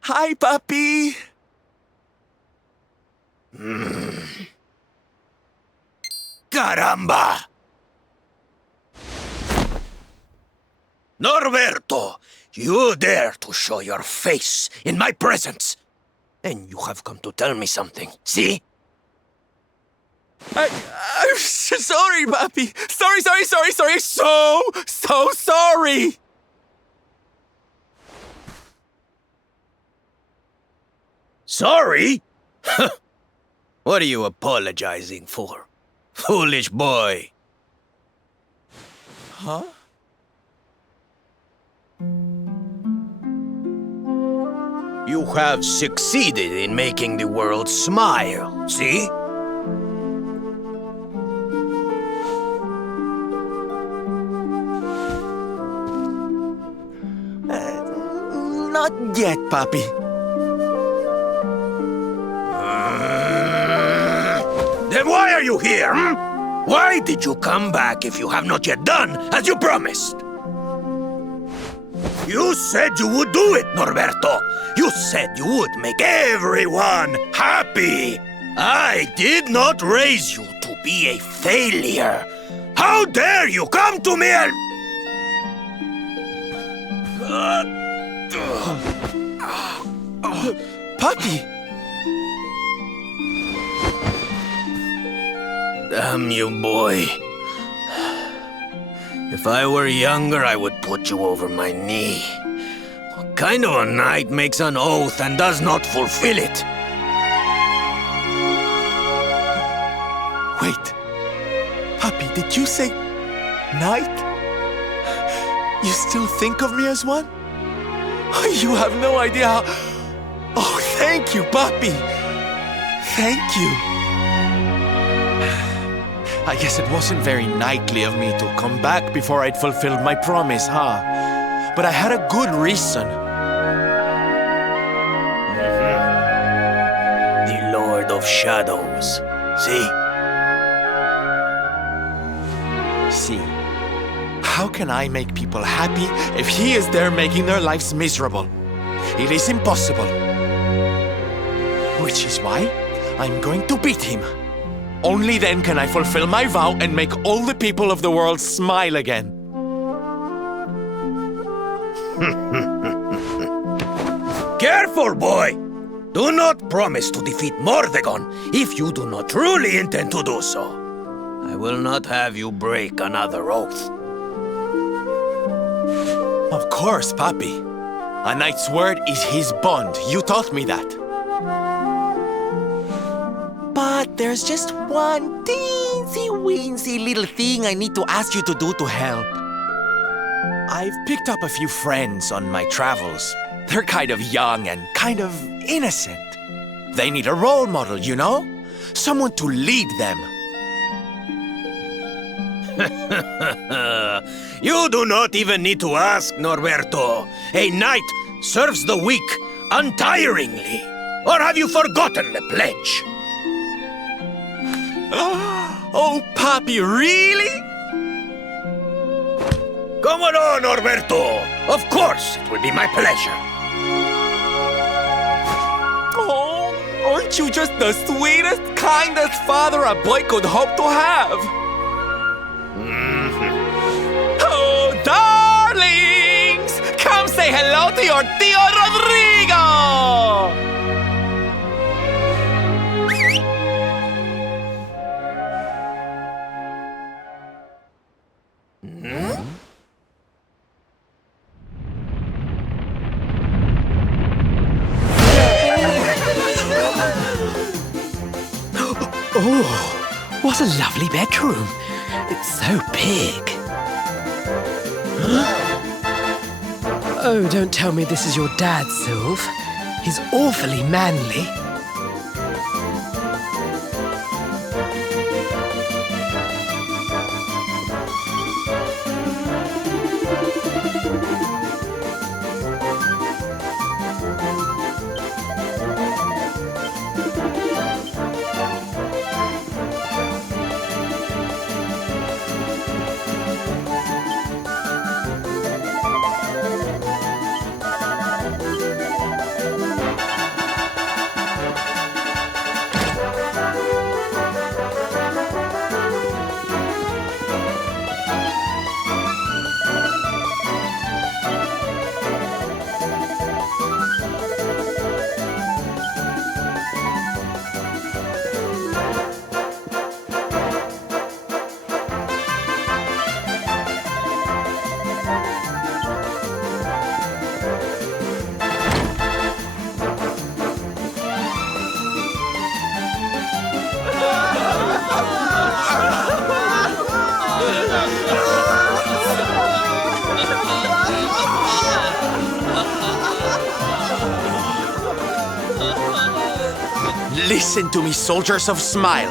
Hi, puppy. Caramba! Norberto, you dare to show your face in my presence. And you have come to tell me something, see? I'm sorry, puppy. Sorry. So sorry. Sorry? What are you apologizing for? Foolish boy. Huh? You have succeeded in making the world smile, see? Not yet, puppy. Then why are you here, Why did you come back if you have not yet done as you promised? You said you would do it, Norberto. You said you would make everyone happy. I did not raise you to be a failure. How dare you come to me and... Puppy! Damn you, boy. If I were younger, I would put you over my knee. What kind of a knight makes an oath and does not fulfill it? Wait. Puppy, did you say... knight? You still think of me as one? You have no idea how... Oh, thank you, puppy. Thank you. I guess it wasn't very knightly of me to come back before I'd fulfilled my promise, huh? But I had a good reason. The Lord of Shadows. See? See, how can I make people happy if he is there making their lives miserable? It is impossible. Which is why I'm going to beat him. Only then can I fulfill my vow and make all the people of the world smile again. Careful, boy! Do not promise to defeat Mordegon if you do not truly intend to do so. I will not have you break another oath. Of course, Papi. A knight's word is his bond. You taught me that. But there's just one teensy-weensy little thing I need to ask you to do to help. I've picked up a few friends on my travels. They're kind of young and kind of innocent. They need a role model, you know? Someone to lead them. You do not even need to ask, Norberto. A knight serves the weak untiringly. Or have you forgotten the pledge? Oh, Papi, really? Come on, Norberto. Of course, it will be my pleasure. Oh, aren't you just the sweetest, kindest father a boy could hope to have? Oh, darlings! Come say hello to your Tío Rodrigo! Oh, what a lovely bedroom. It's so big. Oh, don't tell me this is your dad, Sylve. He's awfully manly. Listen to me, soldiers of Smile.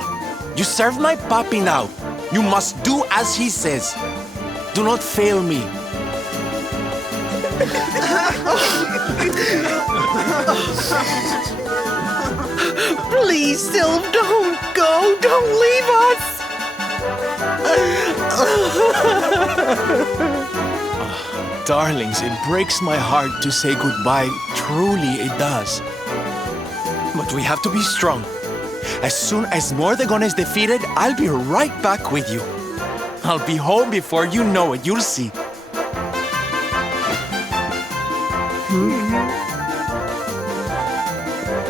You serve my puppy now. You must do as he says. Do not fail me. Please, Sylve, don't go. Don't leave us. Darlings, it breaks my heart to say goodbye. Truly, it does. But we have to be strong. As soon as Mordegon is defeated, I'll be right back with you. I'll be home before you know it. You'll see.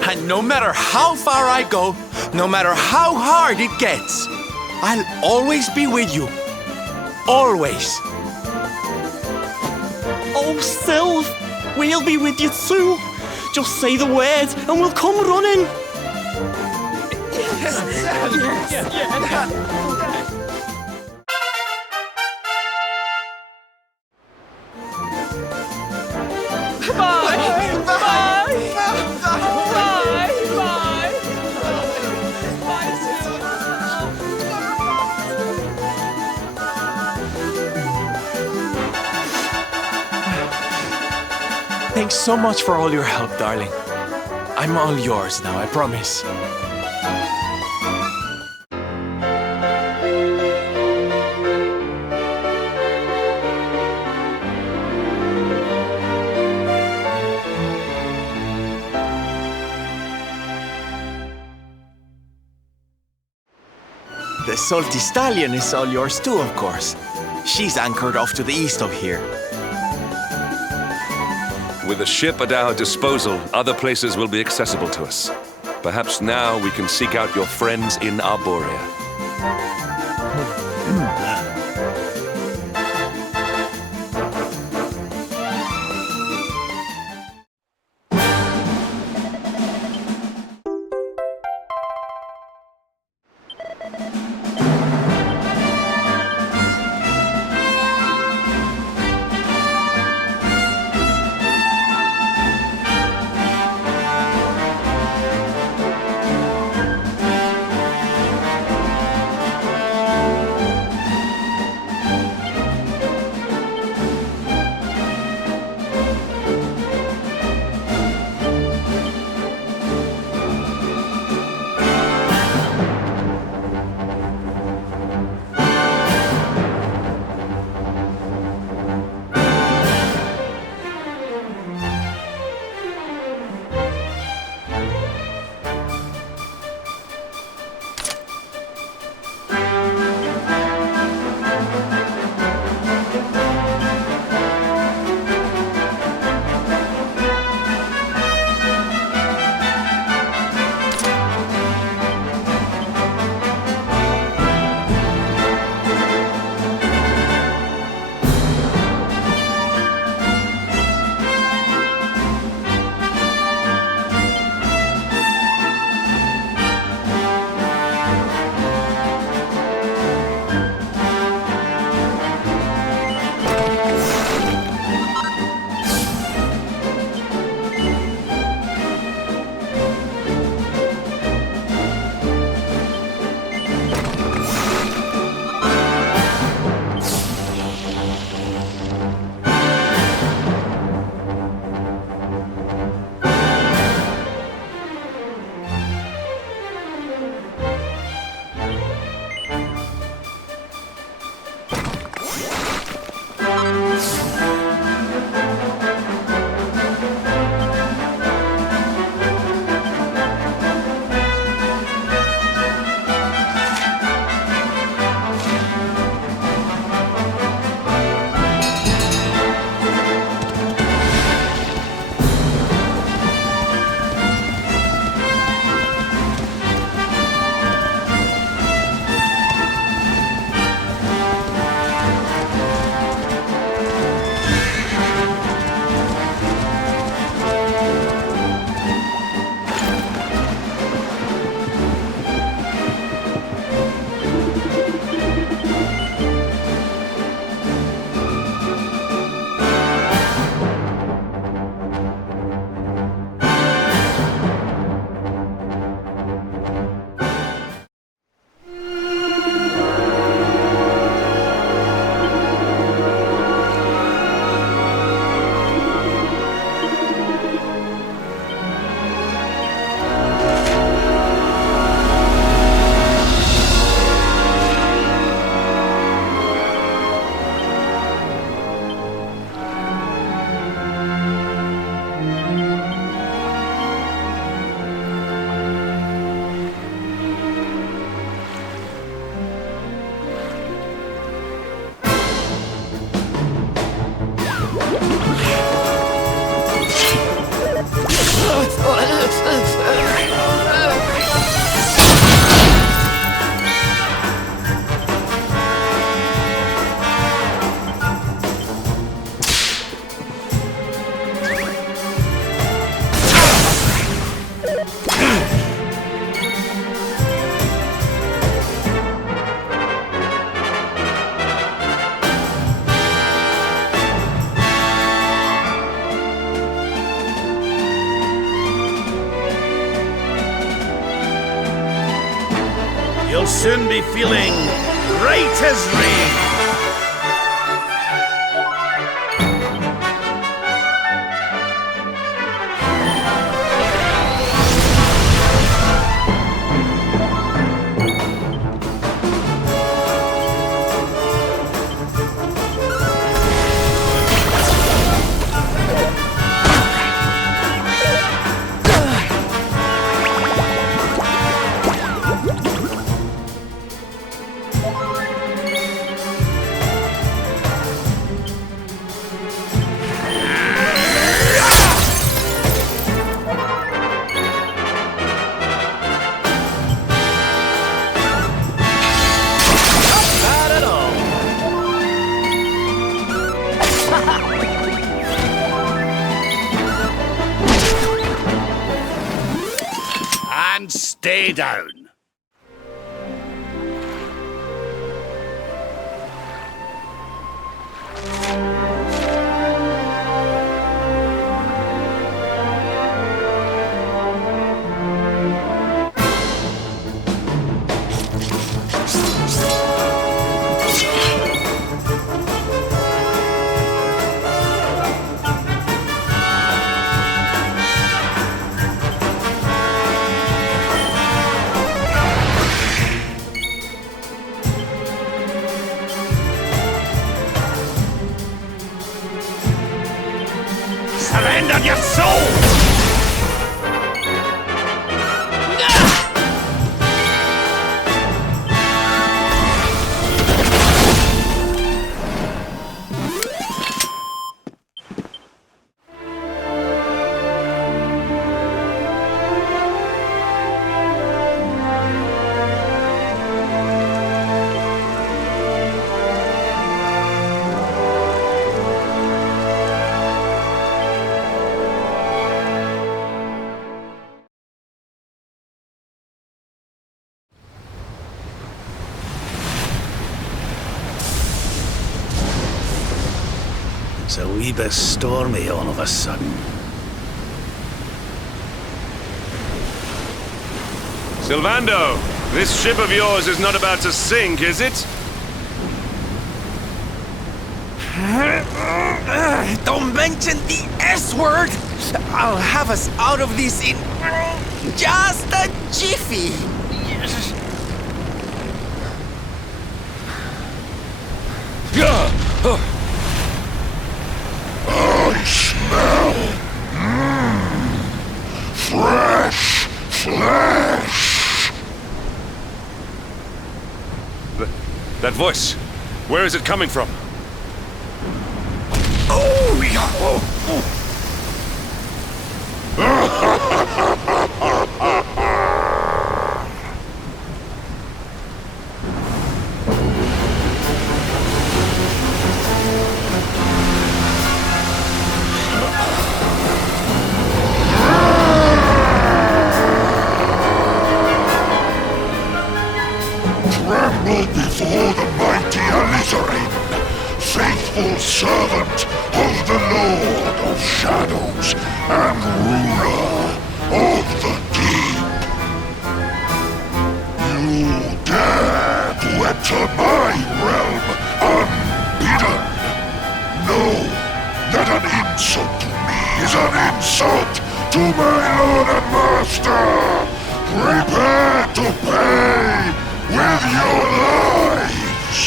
And no matter how far I go, no matter how hard it gets, I'll always be with you. Always. Oh, Sylve, we'll be with you too. Just say the words and we'll come running. Thanks so much for all your help, darling. I'm all yours now, I promise. The salty stallion is all yours too, of course. She's anchored off to the east of here. With a ship at our disposal, other places will be accessible to us. Perhaps now we can seek out your friends in Arborea. soon be feeling right as rain. And stay down. Surrender your soul! It's a wee bit stormy all of a sudden. Sylvando, this ship of yours is not about to sink, is it? Don't mention the S word! I'll have us out of this in just a jiffy! I smell fresh flesh. That voice, where is it coming from? Oh, yeah. Tremble before the mighty Elusive, faithful servant of the Lord of Shadows and ruler of the deep. You dare to enter my realm unbidden? Know that an insult to me is an insult to my lord and master. Prepare to pay with your lives!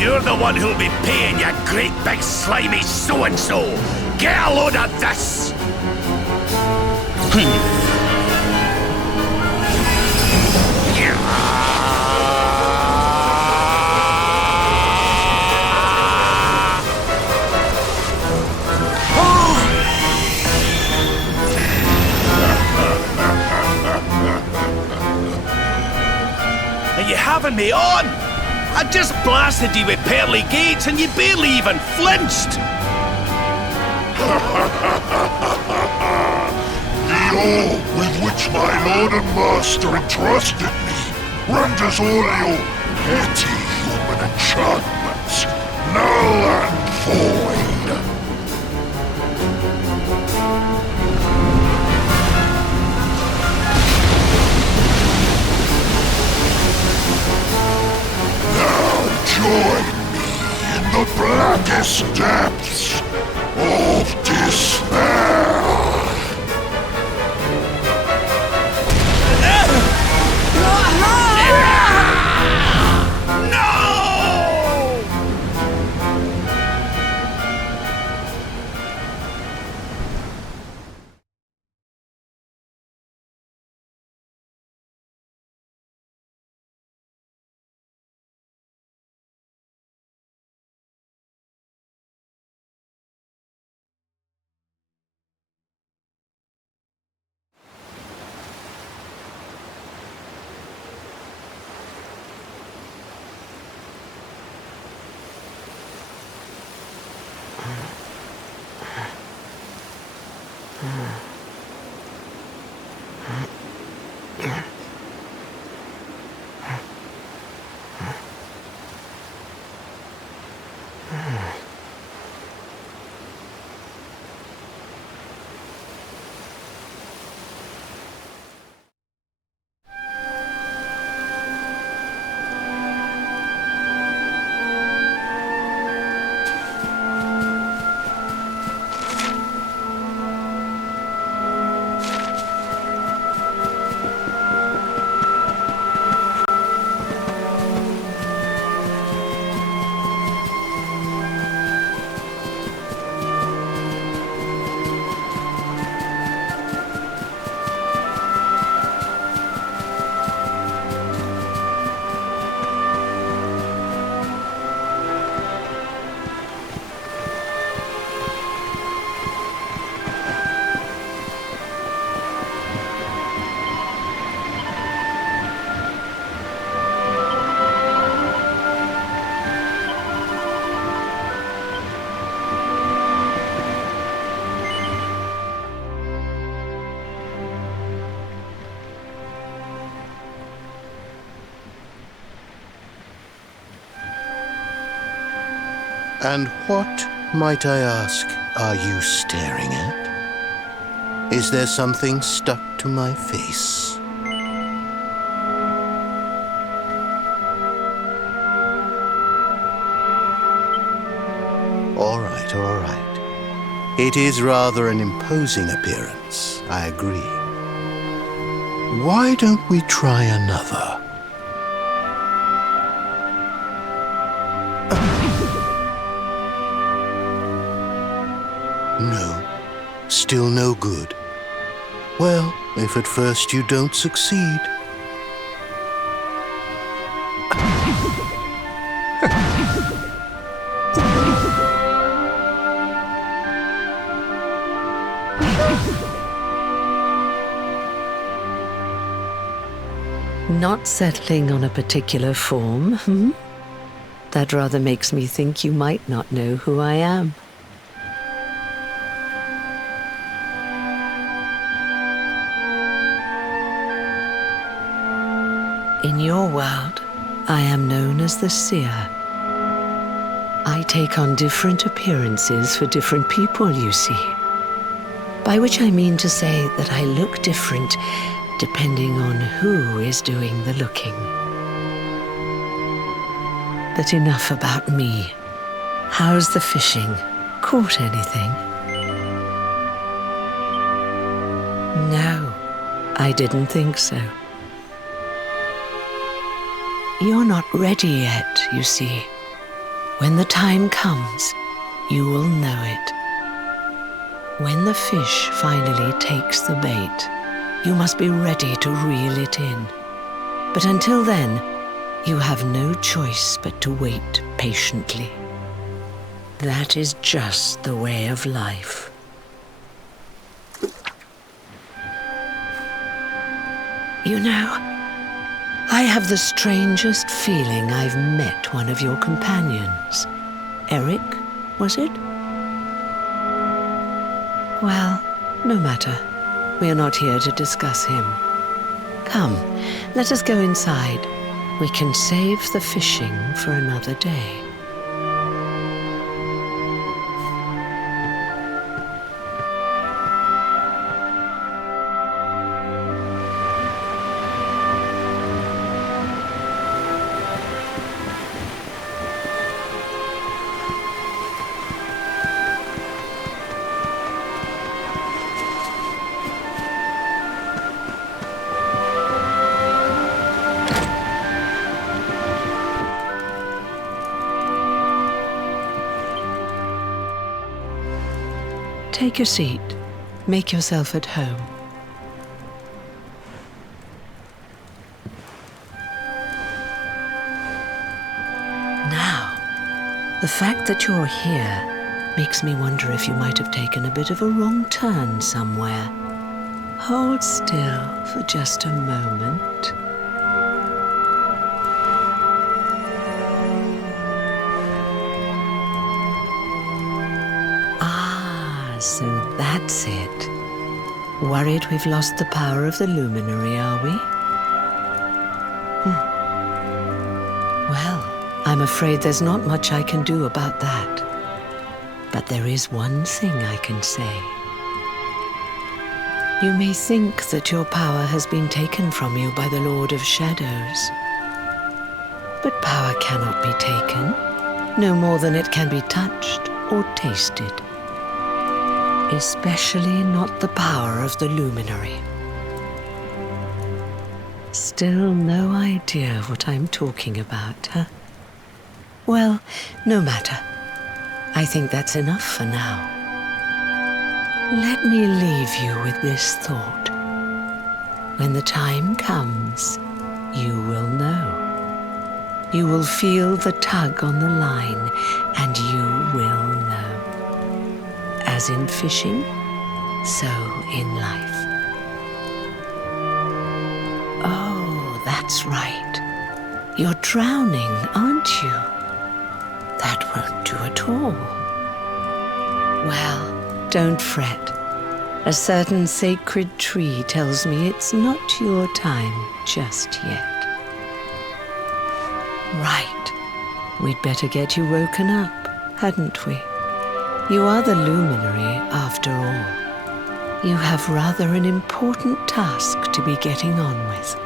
You're the one who'll be paying, you great big slimy so-and-so! Get a load of this! Are you having me on? I just blasted you with pearly gates and you barely even flinched! The awe with which my lord and master entrusted me renders all your petty human enchantments null and void. bottomless depths of despair. And what, might I ask, are you staring at? Is there something stuck to my face? All right, all right. It is rather an imposing appearance, I agree. Why don't we try another? No, still no good. Well, if at first you don't succeed. Not settling on a particular form, hmm? That rather makes me think you might not know who I am. In your world, I am known as the Seer. I take on different appearances for different people, you see. By which I mean to say that I look different depending on who is doing the looking. But enough about me. How's the fishing? Caught anything? No, I didn't think so. You're not ready yet, you see. When the time comes, you will know it. When the fish finally takes the bait, you must be ready to reel it in. But until then, you have no choice but to wait patiently. That is just the way of life. You know, I have the strangest feeling I've met one of your companions. Eric, was it? Well, no matter. We are not here to discuss him. Come, let us go inside. We can save the fishing for another day. Take a seat. Make yourself at home. Now, the fact that you're here makes me wonder if you might have taken a bit of a wrong turn somewhere. Hold still for just a moment. So that's it. Worried we've lost the power of the luminary, are we? Well, I'm afraid there's not much I can do about that. But there is one thing I can say. You may think that your power has been taken from you by the Lord of Shadows. But power cannot be taken, no more than it can be touched or tasted. Especially not the power of the luminary. Still no idea what I'm talking about, huh? Well, no matter. I think that's enough for now. Let me leave you with this thought. When the time comes, you will know. You will feel the tug on the line, and you will know. As in fishing, so in life. Oh, that's right. You're drowning, aren't you? That won't do at all. Well, don't fret. A certain sacred tree tells me it's not your time just yet. Right. We'd better get you woken up, hadn't we? You are the luminary, after all. You have rather an important task to be getting on with.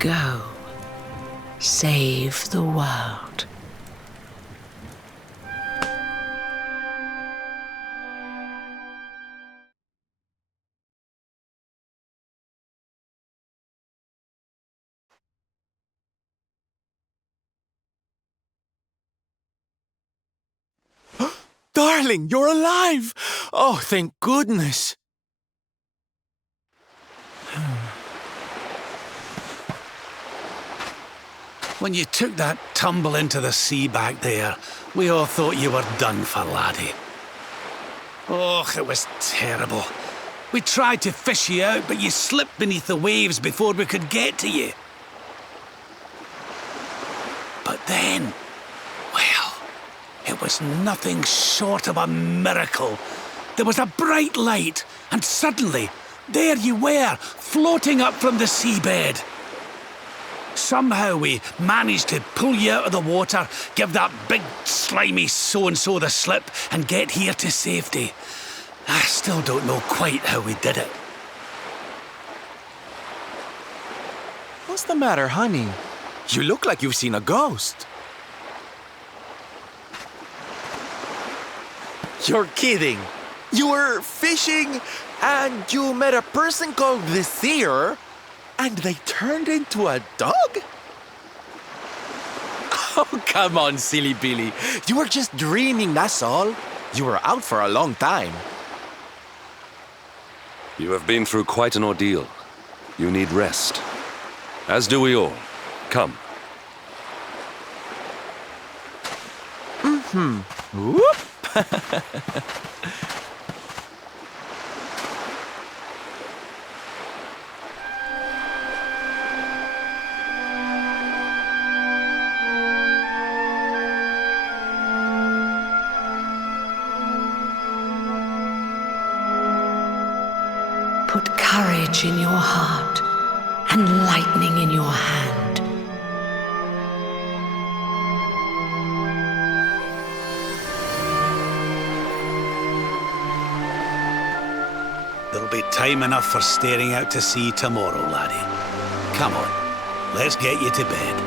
Go. Save the world. Darling, you're alive! Oh, thank goodness! When you took that tumble into the sea back there, we all thought you were done for, laddie. Oh, it was terrible. We tried to fish you out, but you slipped beneath the waves before we could get to you. But then, well, it was nothing short of a miracle. There was a bright light, and suddenly, there you were, floating up from the seabed. Somehow we managed to pull you out of the water, give that big slimy so-and-so the slip, and get here to safety. I still don't know quite how we did it. What's the matter, honey? You look like you've seen a ghost. You're kidding. You were fishing and you met a person called the Seer and they turned into a dog? Oh, come on, silly Billy. You were just dreaming, that's all. You were out for a long time. You have been through quite an ordeal. You need rest. As do we all. Come. Whoop! Put courage in your heart and lightning in your hand. There'll be time enough for staring out to sea tomorrow, laddie. Come on, let's get you to bed.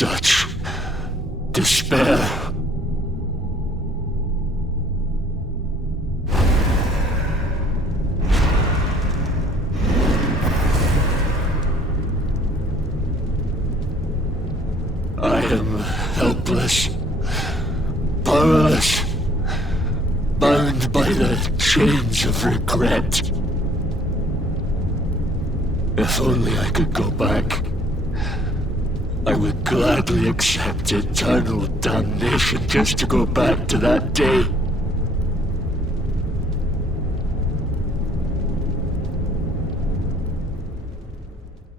such despair. I am helpless, powerless, bound by the chains of regret. If only I could go back, I would gladly accept eternal damnation just to go back to that day.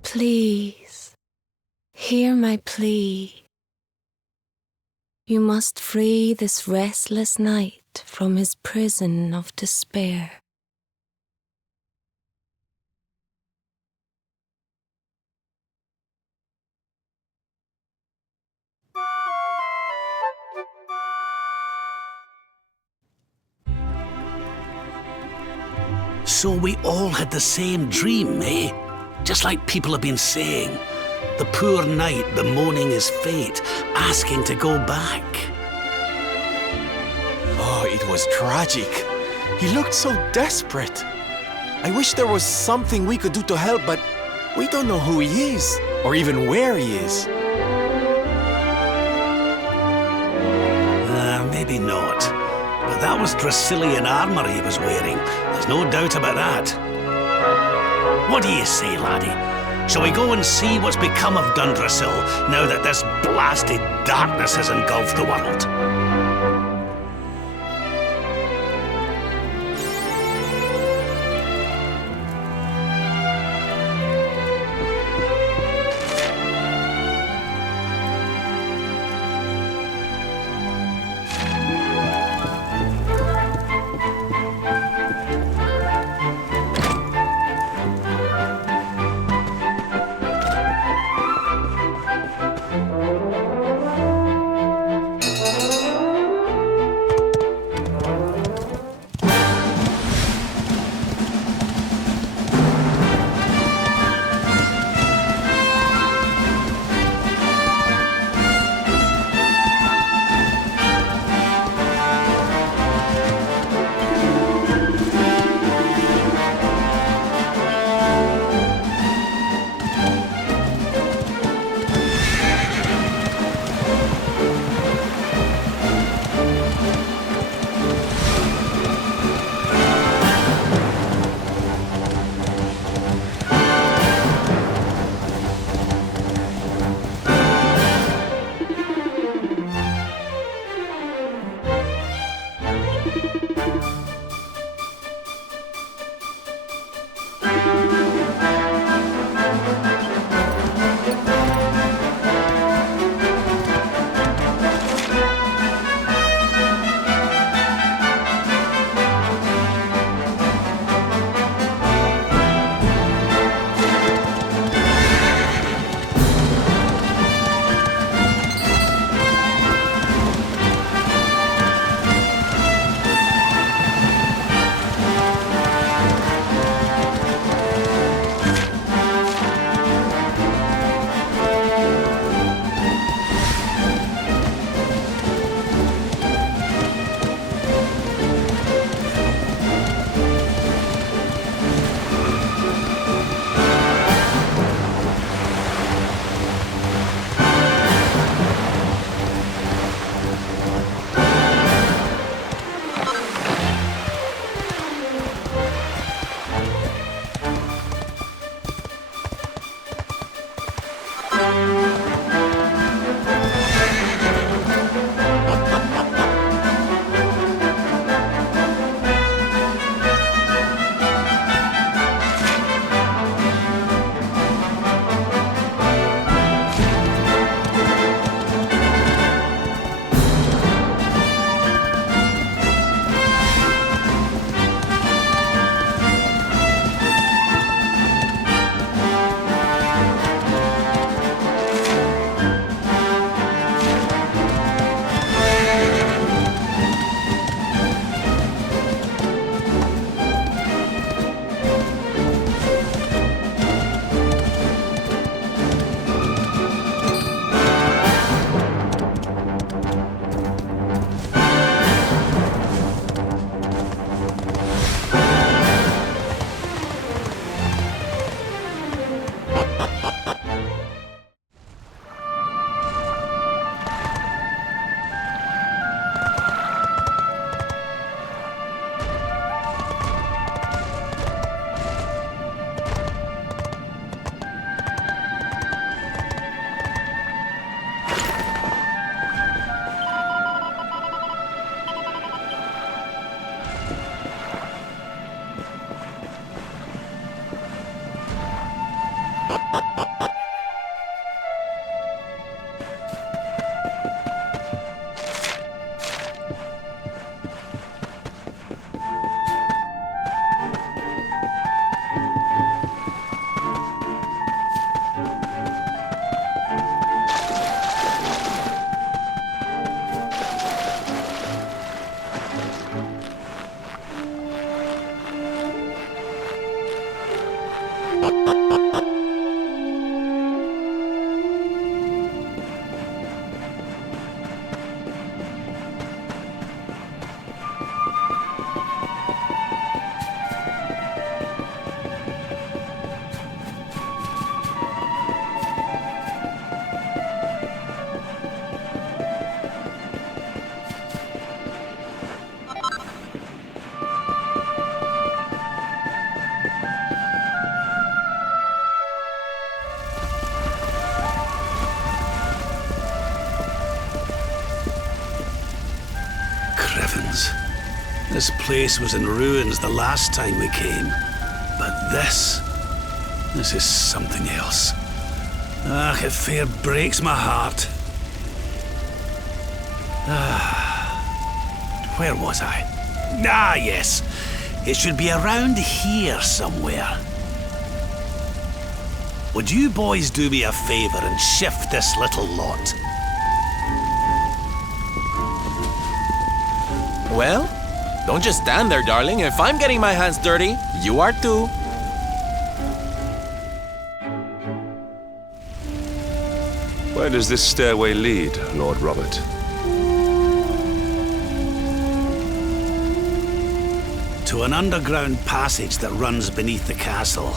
Please, hear my plea. You must free this restless knight from his prison of despair. So we all had the same dream, eh? Just like people have been saying. The poor knight bemoaning his fate, asking to go back. Oh, it was tragic. He looked so desperate. I wish there was something we could do to help, but we don't know who he is, or even where he is. Maybe not. But that was Dracilian armor he was wearing. There's no doubt about that. What do you say, laddie? Shall we go and see what's become of Dundrasil now that this blasted darkness has engulfed the world? This place was in ruins the last time we came. But this is something else. Ah, it fair breaks my heart. Where was I? Ah, yes. It should be around here somewhere. Would you boys do me a favor and shift this little lot? Well, don't just stand there, darling. If I'm getting my hands dirty, you are too. Where does this stairway lead, Lord Robert? To an underground passage that runs beneath the castle.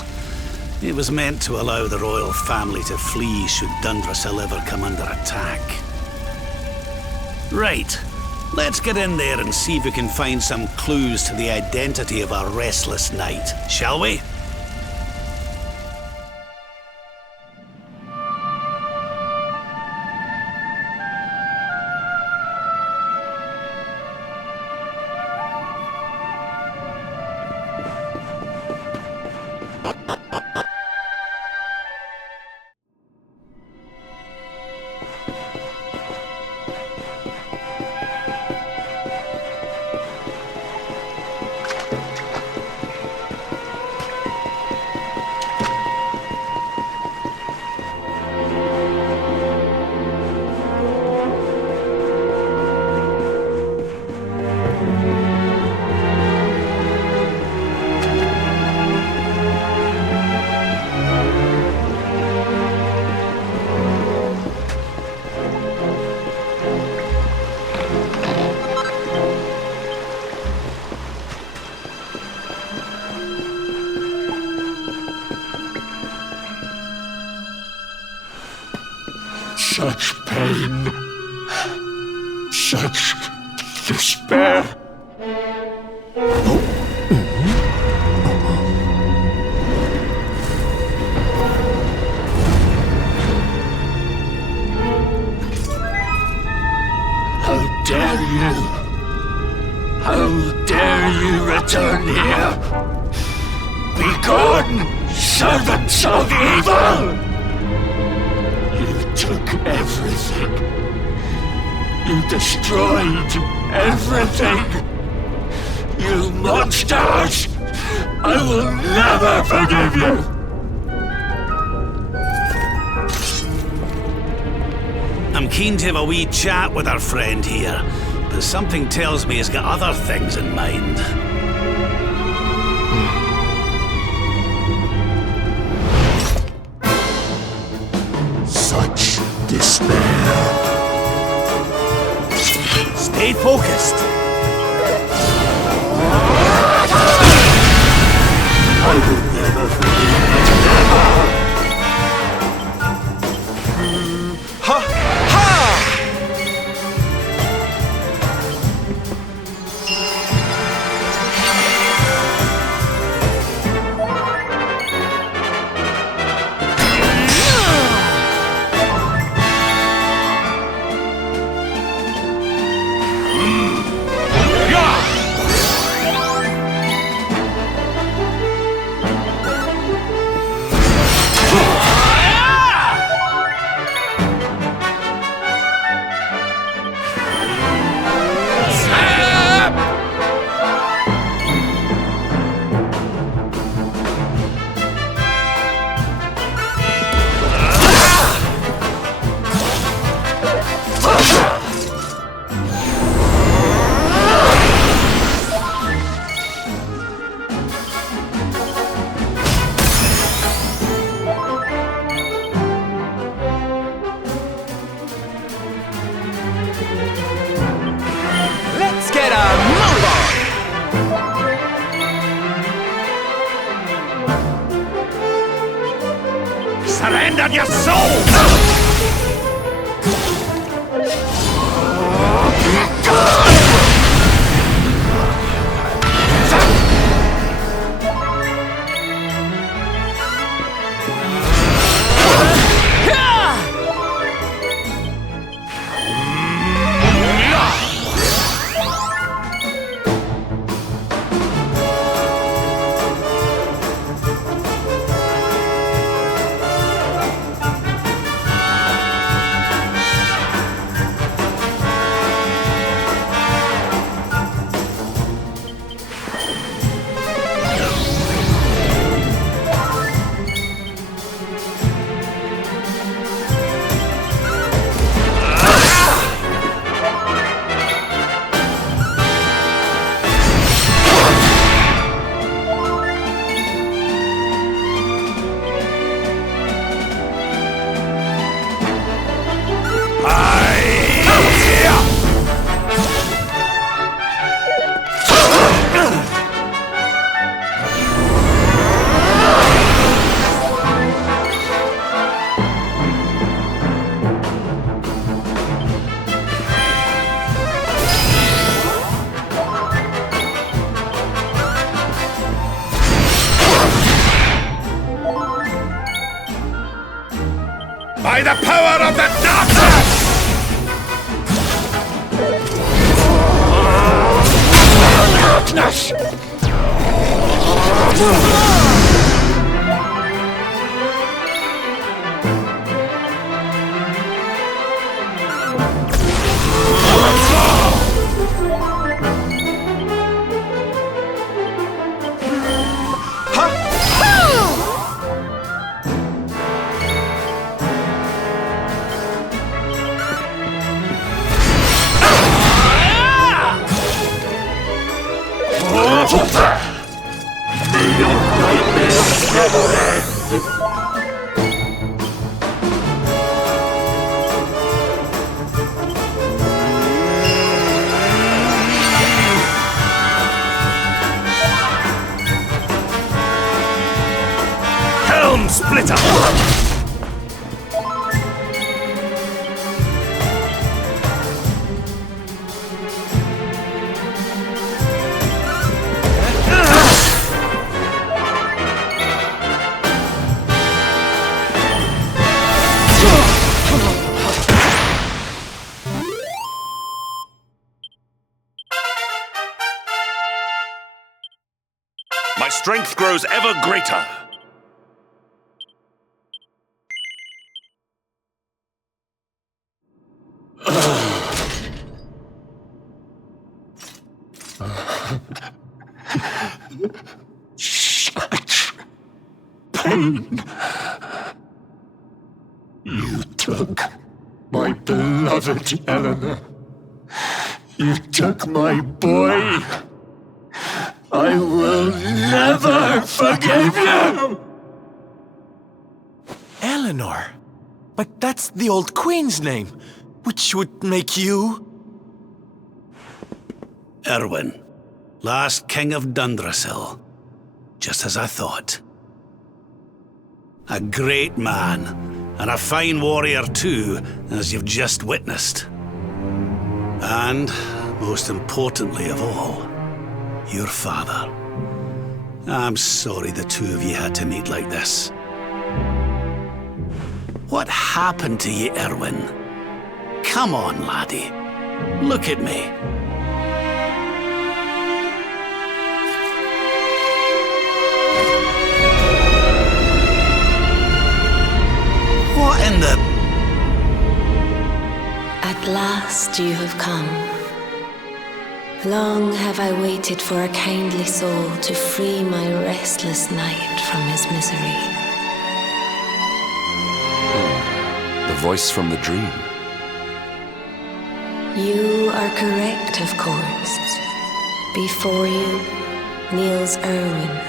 It was meant to allow the royal family to flee should Dundrasil ever come under attack. Right. Let's get in there and see if we can find some clues to the identity of our restless knight, shall we? Such pain, such despair. How dare you? How dare you return here? Begone, servants of evil! You took everything. You destroyed everything. You monsters! I will never forgive you! I'm keen to have a wee chat with our friend here, but something tells me he's got other things in mind. Such despair. Stay focused. I will never forgive you, never! Ha! Ha! surrender your soul! By the power of the darkness! Helm Splitter! My strength grows ever greater. Such pain. You took my beloved Eleanor. You took my boy. I will never forgive you! Eleanor? But that's the old queen's name, which would make you... Erwin, last king of Dundrasil. Just as I thought. A great man, and a fine warrior too, as you've just witnessed. And, most importantly of all, your father. I'm sorry the two of you had to meet like this. What happened to you, Erwin? Come on, laddie. Look at me. What in the... At last you have come. Long have I waited for a kindly soul to free my restless knight from his misery. The voice from the dream. You are correct, of course. Before you kneels Erwin,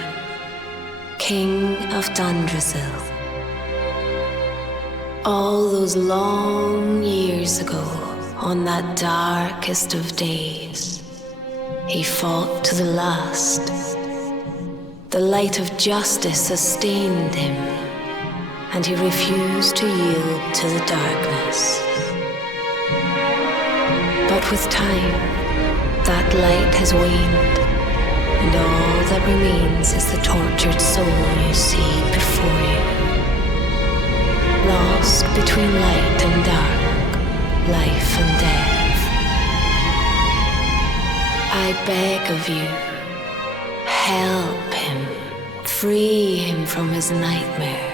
King of Dundrasil. All those long years ago, on that darkest of days, he fought to the last. The light of justice sustained him, and he refused to yield to the darkness. But with time, that light has waned, and all that remains is the tortured soul you see before you. Lost between light and dark, life and death. I beg of you, help him, free him from his nightmare.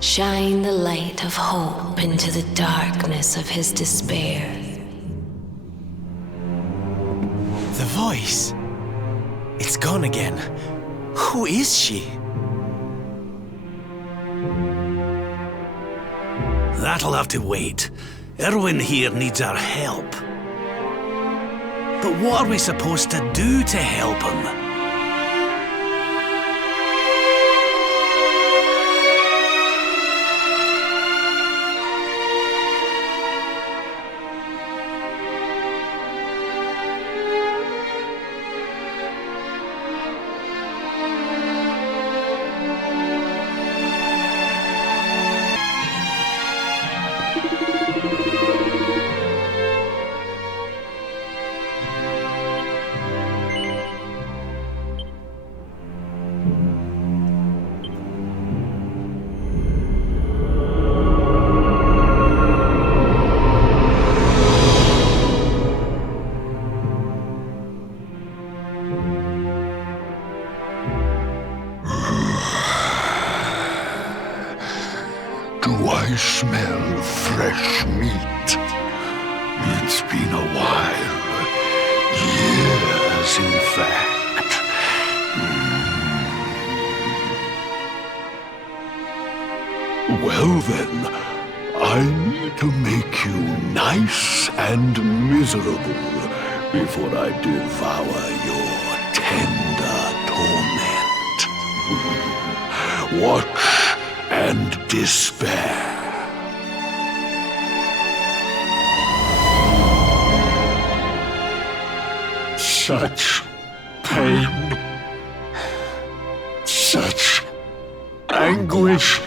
Shine the light of hope into the darkness of his despair. The voice. It's gone again. Who is she? That'll have to wait. Erwin here needs our help. But what are we supposed to do to help him? Do I smell fresh meat? It's been a while. Years, in fact. Well then, I need to make you nice and miserable before I devour your tender torment. Watch and despair. Such pain, such anguish.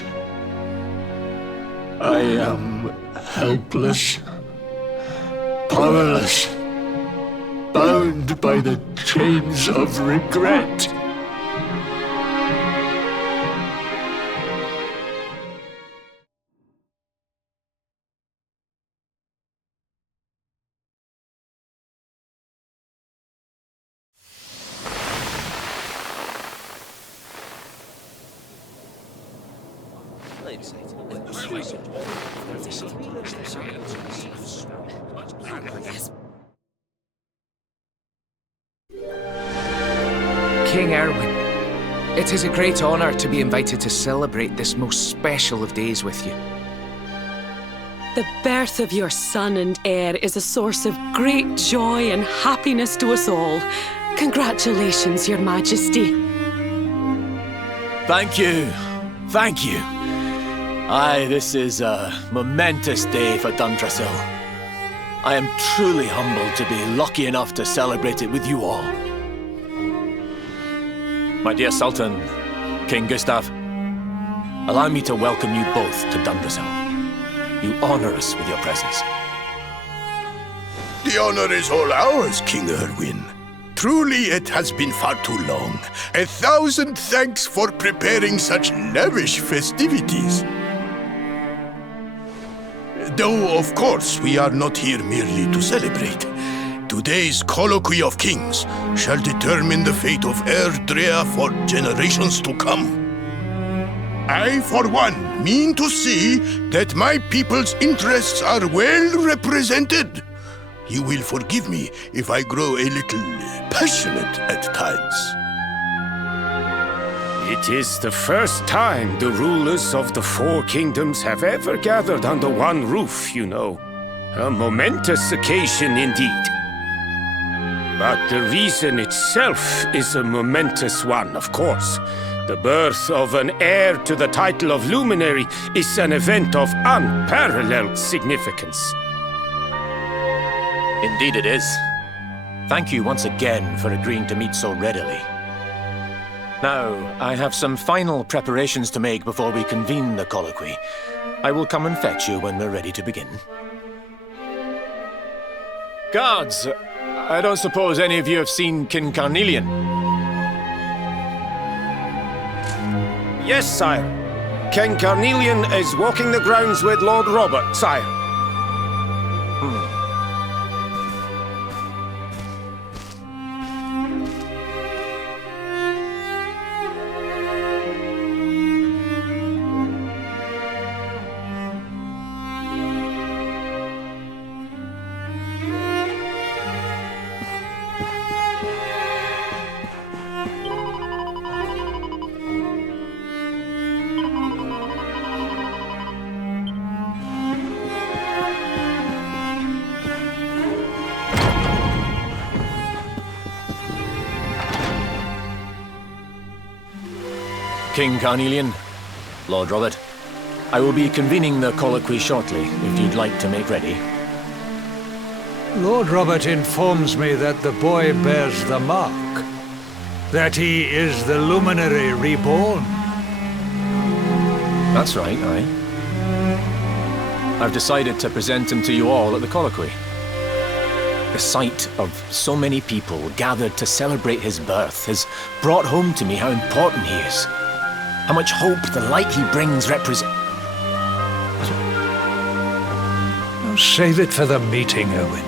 I am helpless, powerless, bound by the chains of regret. King Erwin, it is a great honor to be invited to celebrate this most special of days with you. The birth of your son and heir is a source of great joy and happiness to us all. Congratulations, Your Majesty. Thank you. Thank you. Aye, this is a momentous day for Dundrasil. I am truly humbled to be lucky enough to celebrate it with you all. My dear Sultan, King Gustav, allow me to welcome you both to Dundrasil. You honor us with your presence. The honor is all ours, King Erwin. Truly, it has been far too long. 1,000 thanks for preparing such lavish festivities. Though, of course, we are not here merely to celebrate. Today's Colloquy of Kings shall determine the fate of Erdrea for generations to come. I, for one, mean to see that my people's interests are well represented. You will forgive me if I grow a little passionate at times. It is the first time the rulers of the four kingdoms have ever gathered under one roof, you know. A momentous occasion indeed. But the reason itself is a momentous one, of course. The birth of an heir to the title of luminary is an event of unparalleled significance. Indeed it is. Thank you once again for agreeing to meet so readily. Now, I have some final preparations to make before we convene the colloquy. I will come and fetch you when we're ready to begin. Guards, I don't suppose any of you have seen King Carnelian? Yes, sire. King Carnelian is walking the grounds with Lord Robert, sire. King Carnelian, Lord Robert, I will be convening the colloquy shortly, if you'd like to make ready. Lord Robert informs me that the boy bears the mark, that he is the luminary reborn. That's right, aye. I've decided to present him to you all at the colloquy. The sight of so many people gathered to celebrate his birth has brought home to me how important he is. How much hope the light he brings represents. Save it for the meeting, Owen.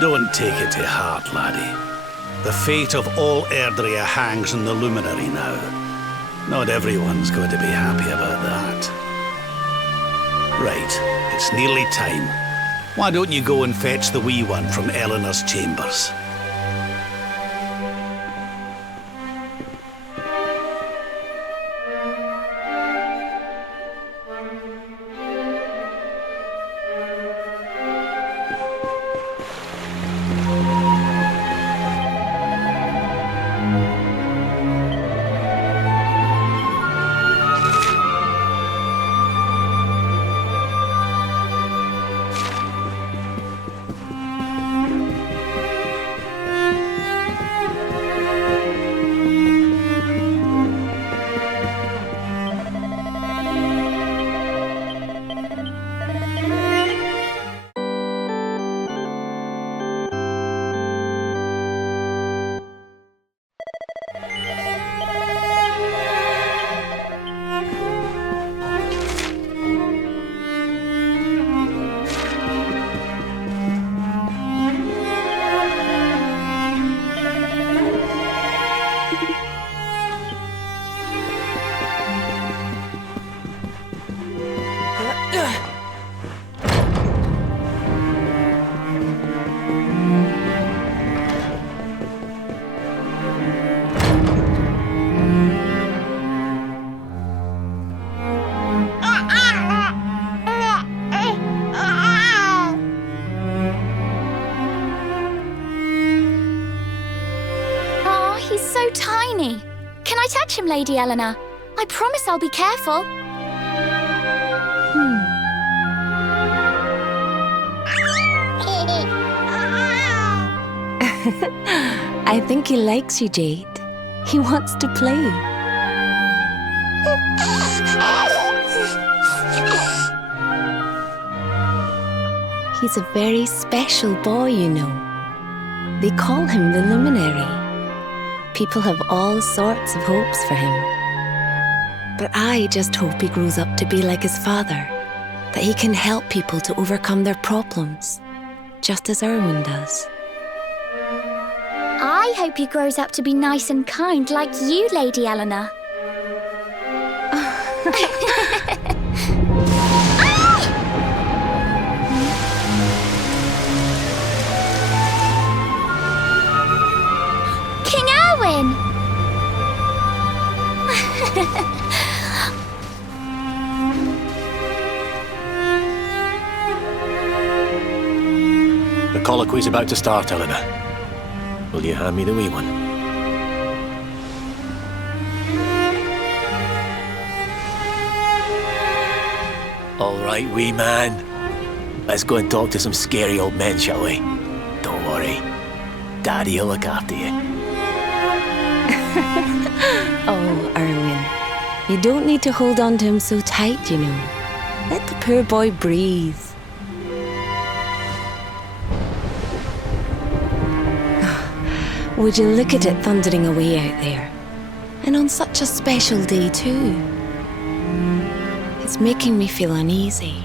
Don't take it to heart, laddie. The fate of all Erdrea hangs on the luminary now. Not everyone's going to be happy about that. Right, it's nearly time. Why don't you go and fetch the wee one from Eleanor's chambers? Lady Eleanor. I promise I'll be careful. I think he likes you, Jade. He wants to play. He's a very special boy, you know. They call him the Luminary. People have all sorts of hopes for him. But I just hope he grows up to be like his father, that he can help people to overcome their problems, just as Erwin does. I hope he grows up to be nice and kind like you, Lady Eleanor. King Erwin! The colloquy's about to start, Eleanor. Will you hand me the wee one? All right, wee man. Let's go and talk to some scary old men, shall we? Daddy will look after you. Oh, Erwin, you don't need to hold on to him so tight, you know. Let the poor boy breathe. Would you look at it thundering away out there? And on such a special day, too. It's making me feel uneasy.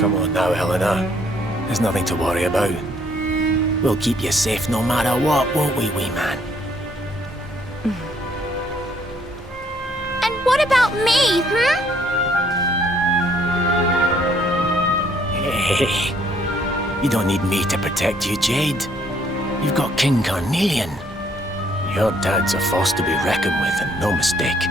Come on now, Helena. There's nothing to worry about. We'll keep you safe no matter what, won't we, wee man? And what about me, Hey, you don't need me to protect you, Jade. You've got King Carnelian. Your dad's a force to be reckoned with, and no mistake.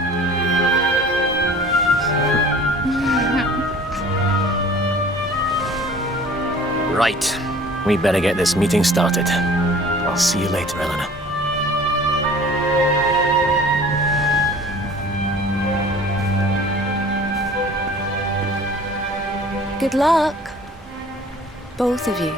Right. We better get this meeting started. I'll see you later, Eleanor. Good luck, both of you.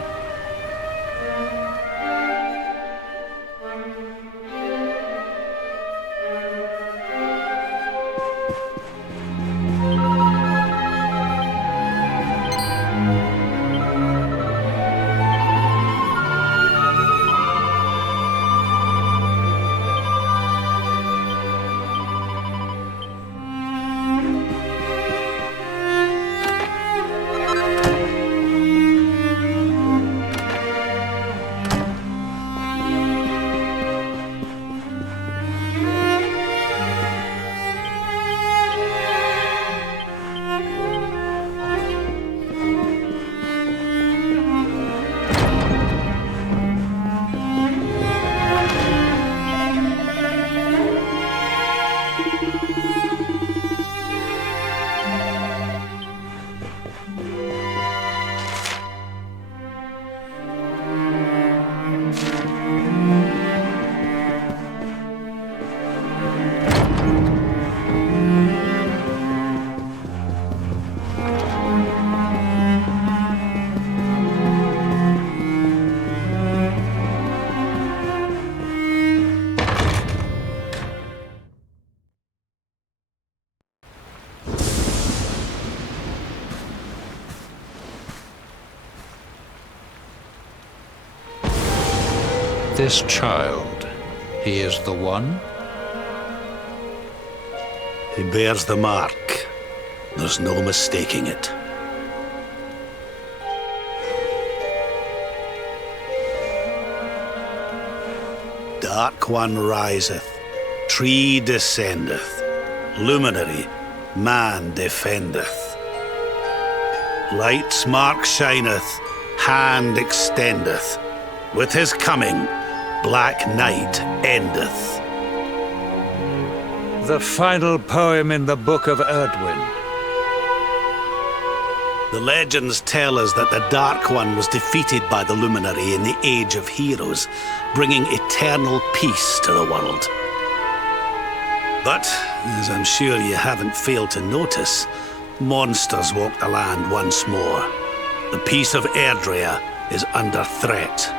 This child, he is the one? He bears the mark. There's no mistaking it. Dark One riseth, tree descendeth, luminary, man defendeth. Light's mark shineth, hand extendeth. With his coming, black night endeth. The final poem in the Book of Erdwin. The legends tell us that the Dark One was defeated by the Luminary in the Age of Heroes, bringing eternal peace to the world. But, as I'm sure you haven't failed to notice, monsters walk the land once more. The peace of Erdrea is under threat.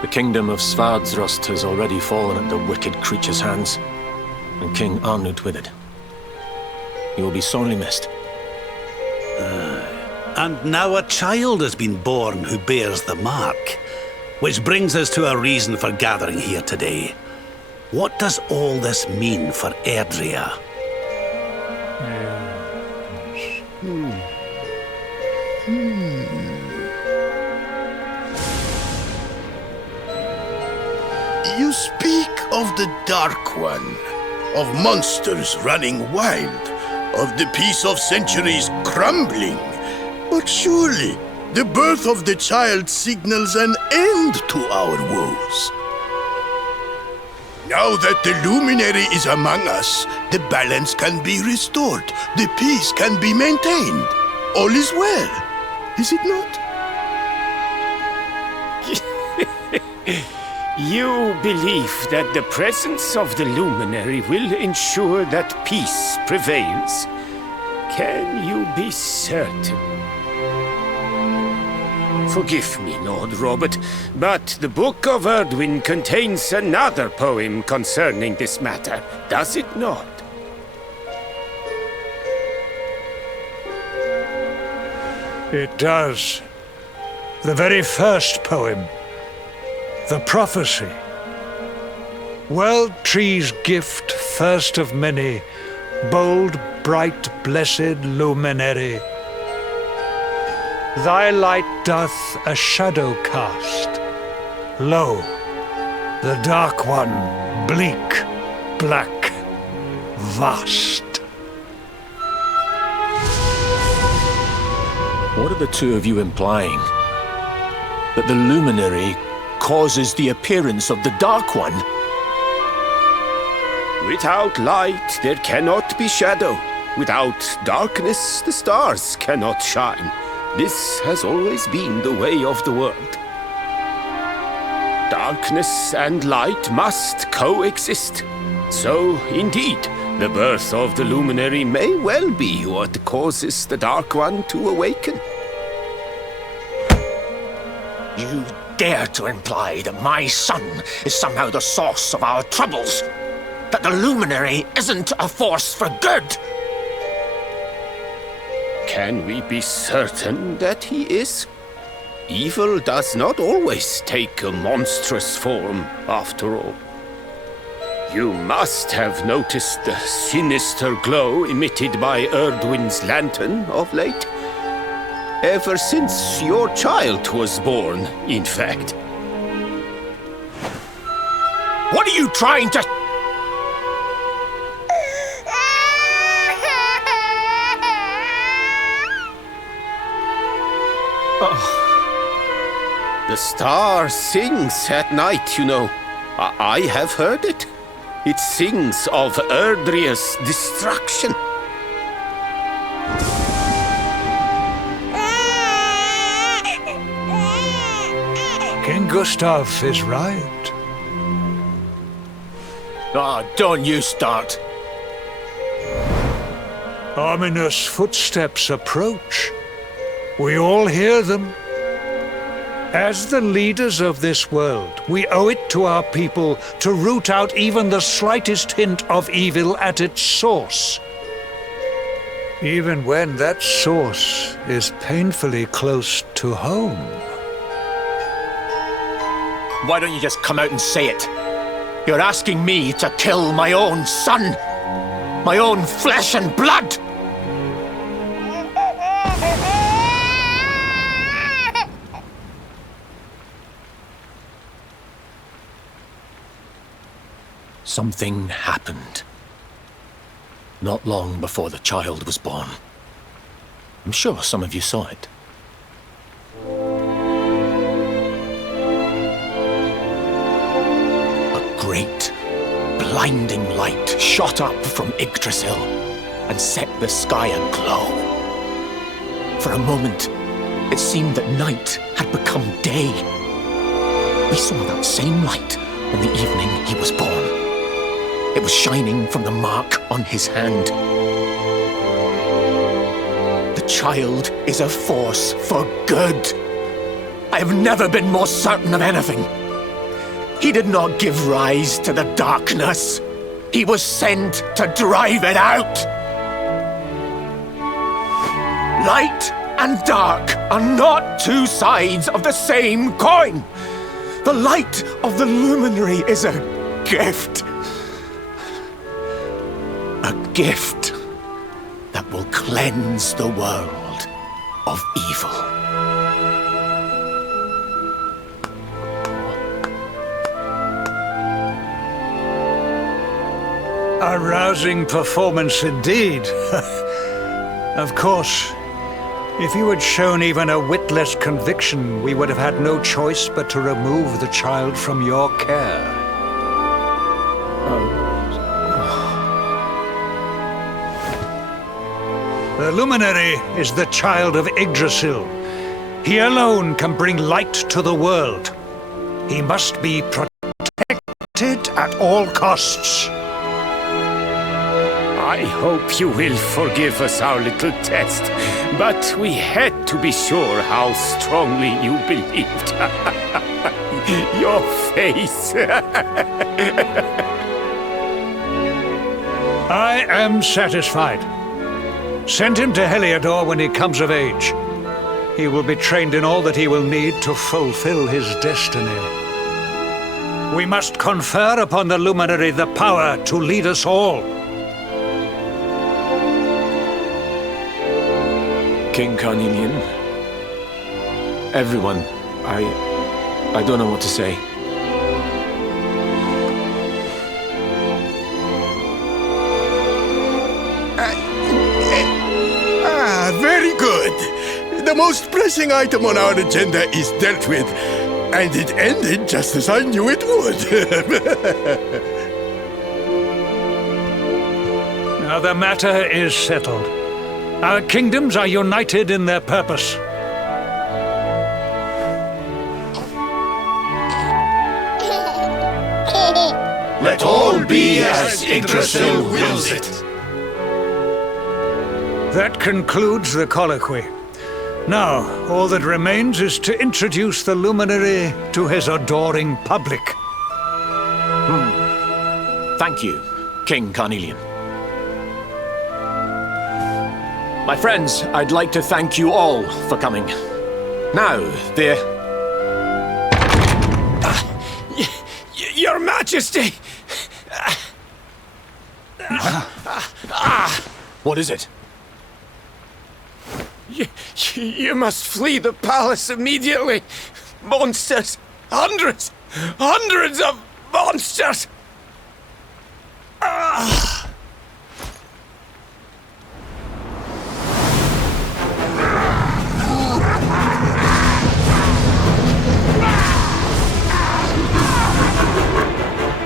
The kingdom of Svardsrust has already fallen at the wicked creature's hands, and King Arnut with it. He will be sorely missed. And now a child has been born who bears the mark, which brings us to a reason for gathering here today. What does all this mean for Erdrea? You speak of the Dark One, of monsters running wild, of the peace of centuries crumbling. But surely, the birth of the child signals an end to our woes. Now that the luminary is among us, the balance can be restored, the peace can be maintained. All is well, is it not? You believe that the presence of the luminary will ensure that peace prevails. Can you be certain? Forgive me, Lord Robert, but the Book of Erdwin contains another poem concerning this matter, does it not? It does. The very first poem. The prophecy. World tree's gift, first of many, bold, bright, blessed luminary. Thy light doth a shadow cast. Lo, the dark one, bleak, black, vast. What are the two of you implying? That the luminary causes the appearance of the Dark One? Without light, there cannot be shadow. Without darkness, the stars cannot shine. This has always been the way of the world. Darkness and light must coexist. So, indeed, the birth of the luminary may well be what causes the Dark One to awaken. You dare to imply that my son is somehow the source of our troubles? That the luminary isn't a force for good? Can we be certain that he is? Evil does not always take a monstrous form, after all. You must have noticed the sinister glow emitted by Erdwin's lantern of late. Ever since your child was born, in fact. What are you trying to... Oh. The star sings at night, you know. I have heard it. It sings of Erdria's destruction. King Gustav is right. Ah, don't you start. Ominous footsteps approach. We all hear them. As the leaders of this world, we owe it to our people to root out even the slightest hint of evil at its source. Even when that source is painfully close to home. Why don't you just come out and say it? You're asking me to kill my own son. My own flesh and blood. Something happened. Not long before the child was born. I'm sure some of you saw it. A great, blinding light shot up from Yggdrasil and set the sky aglow. For a moment, it seemed that night had become day. We saw that same light on the evening he was born. It was shining from the mark on his hand. The child is a force for good. I have never been more certain of anything. He did not give rise to the darkness. He was sent to drive it out. Light and dark are not two sides of the same coin. The light of the luminary is a gift. A gift that will cleanse the world of evil. A rousing performance indeed. Of course, if you had shown even a whit less conviction, we would have had no choice but to remove the child from your care. The luminary is the child of Yggdrasil. He alone can bring light to the world. He must be protected at all costs. I hope you will forgive us our little test, but we had to be sure how strongly you believed. Your face. I am satisfied. Send him to Heliodor when he comes of age. He will be trained in all that he will need to fulfill his destiny. We must confer upon the Luminary the power to lead us all. King Carnelian, everyone, I don't know what to say. Very good. The most pressing item on our agenda is dealt with, and it ended just as I knew it would. Now the matter is settled. Our kingdoms are united in their purpose. Let all be as Yggdrasil wills it. That concludes the colloquy. Now, all that remains is to introduce the Luminary to his adoring public. Thank you, King Carnelian. My friends, I'd like to thank you all for coming. Now, Your Majesty! What is it? You must flee the palace immediately. Monsters! Hundreds! Hundreds of monsters!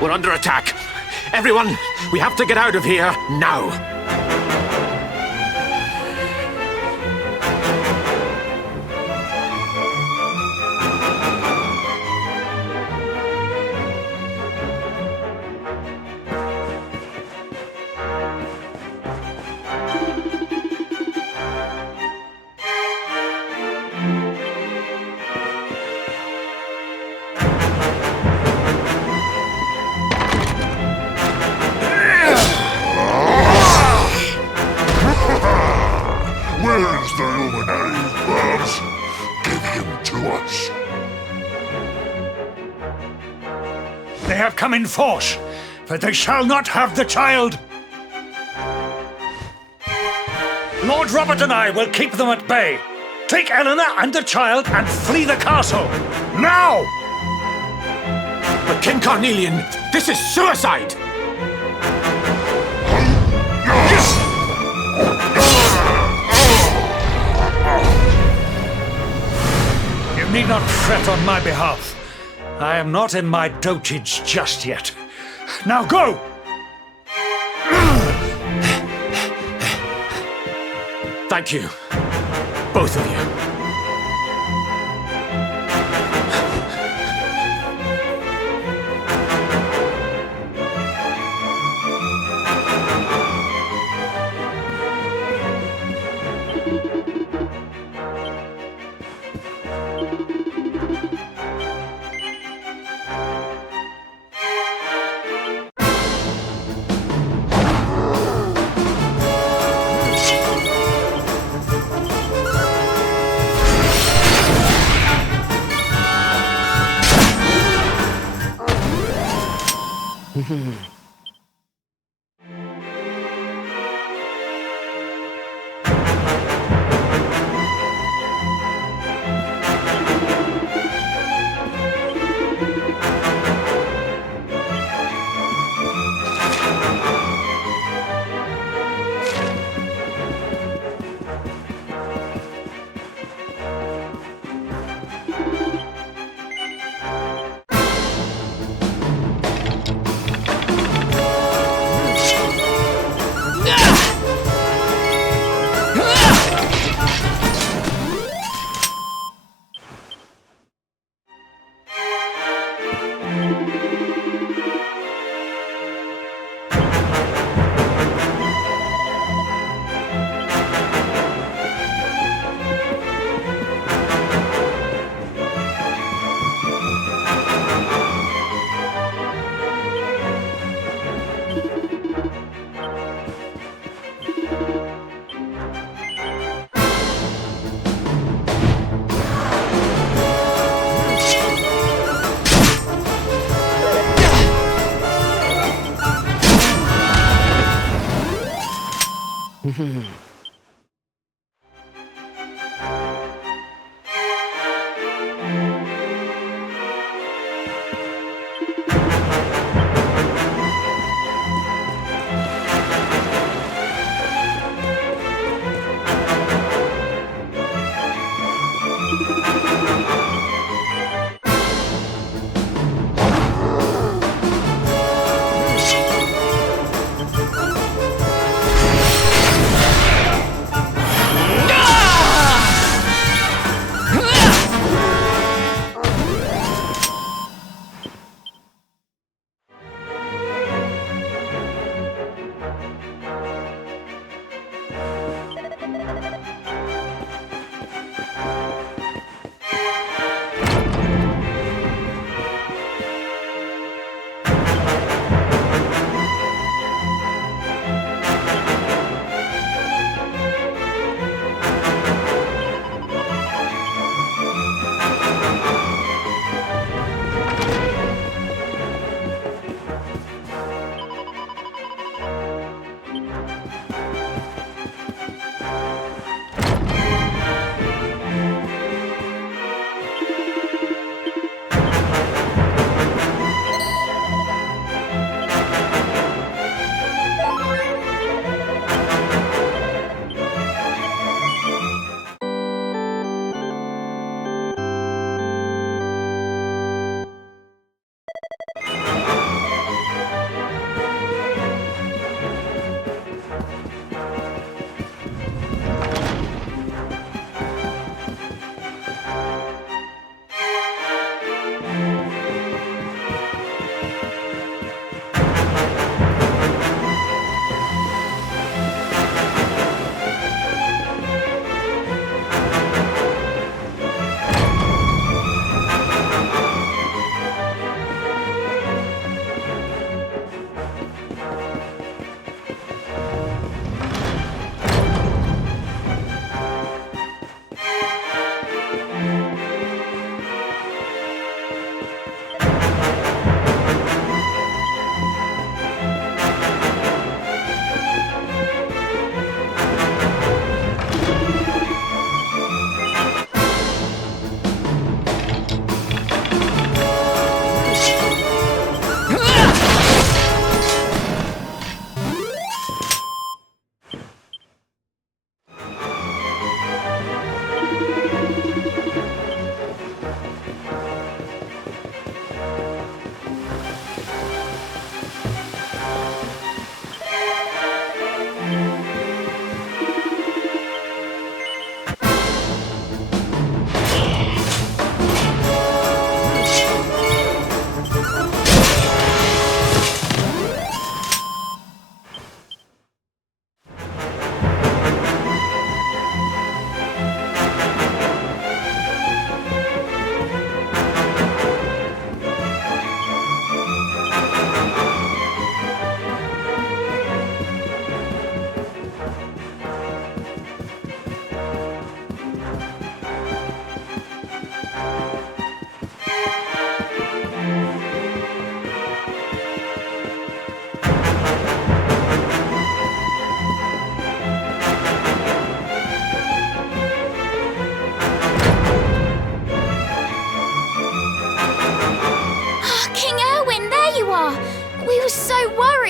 We're under attack. Everyone, we have to get out of here now. Where's the Luminary, Babs? Give him to us. They have come in force, but they shall not have the child. Lord Robert and I will keep them at bay. Take Eleanor and the child and flee the castle. Now! But King Carnelian, this is suicide! You need not fret on my behalf. I am not in my dotage just yet. Now go! Thank you, both of you.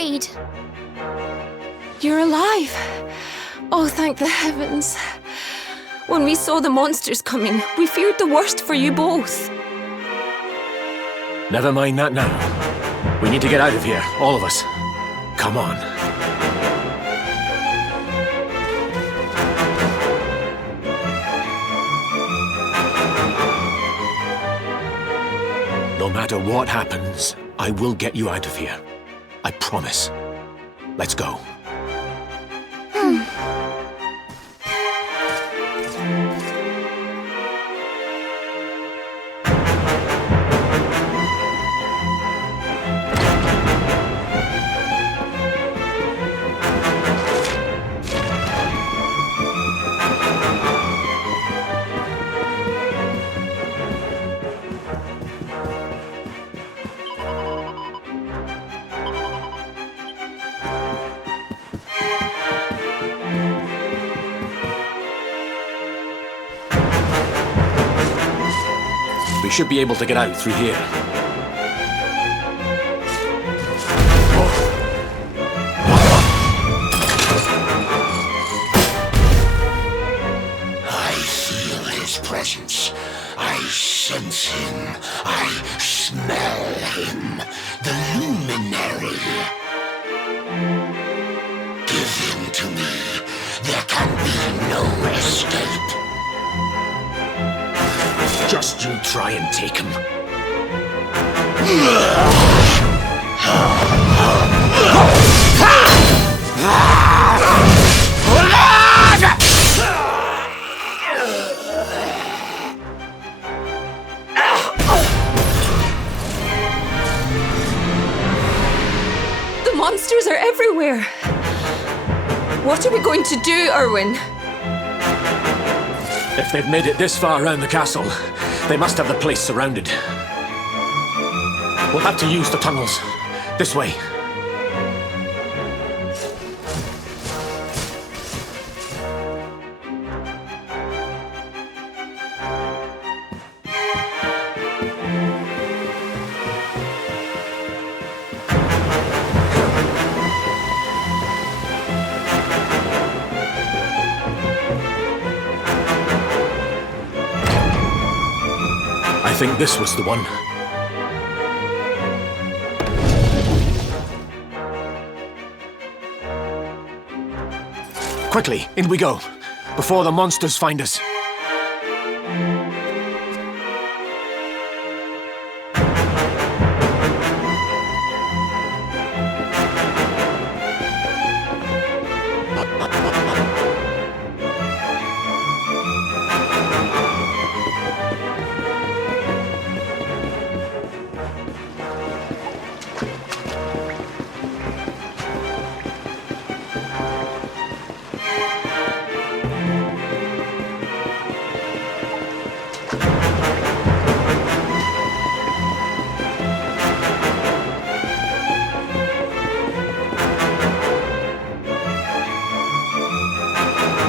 worried. You're alive. Oh, thank the heavens. When we saw the monsters coming, we feared the worst for you both. Never mind that now. We need to get out of here, all of us. Come on. No matter what happens, I will get you out of here. I promise. Let's go. We should be able to get out through here. I feel his presence. I sense him. I smell him. The luminary. Give him to me. There can be no escape. Just you try and take him. The monsters are everywhere. What are we going to do, Erwin? If they've made it this far around the castle, they must have the place surrounded. We'll have to use the tunnels. This way. I think this was the one. Quickly, in we go, before the monsters find us.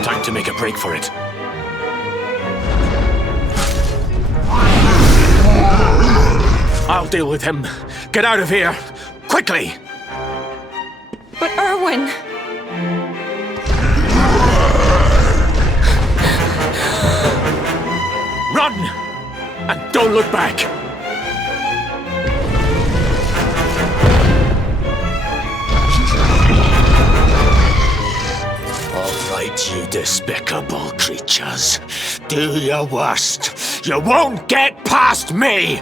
Time to make a break for it. I'll deal with him. Get out of here! Quickly! But Erwin... Run! And don't look back! All right, you despicable creatures. Do your worst. You won't get past me!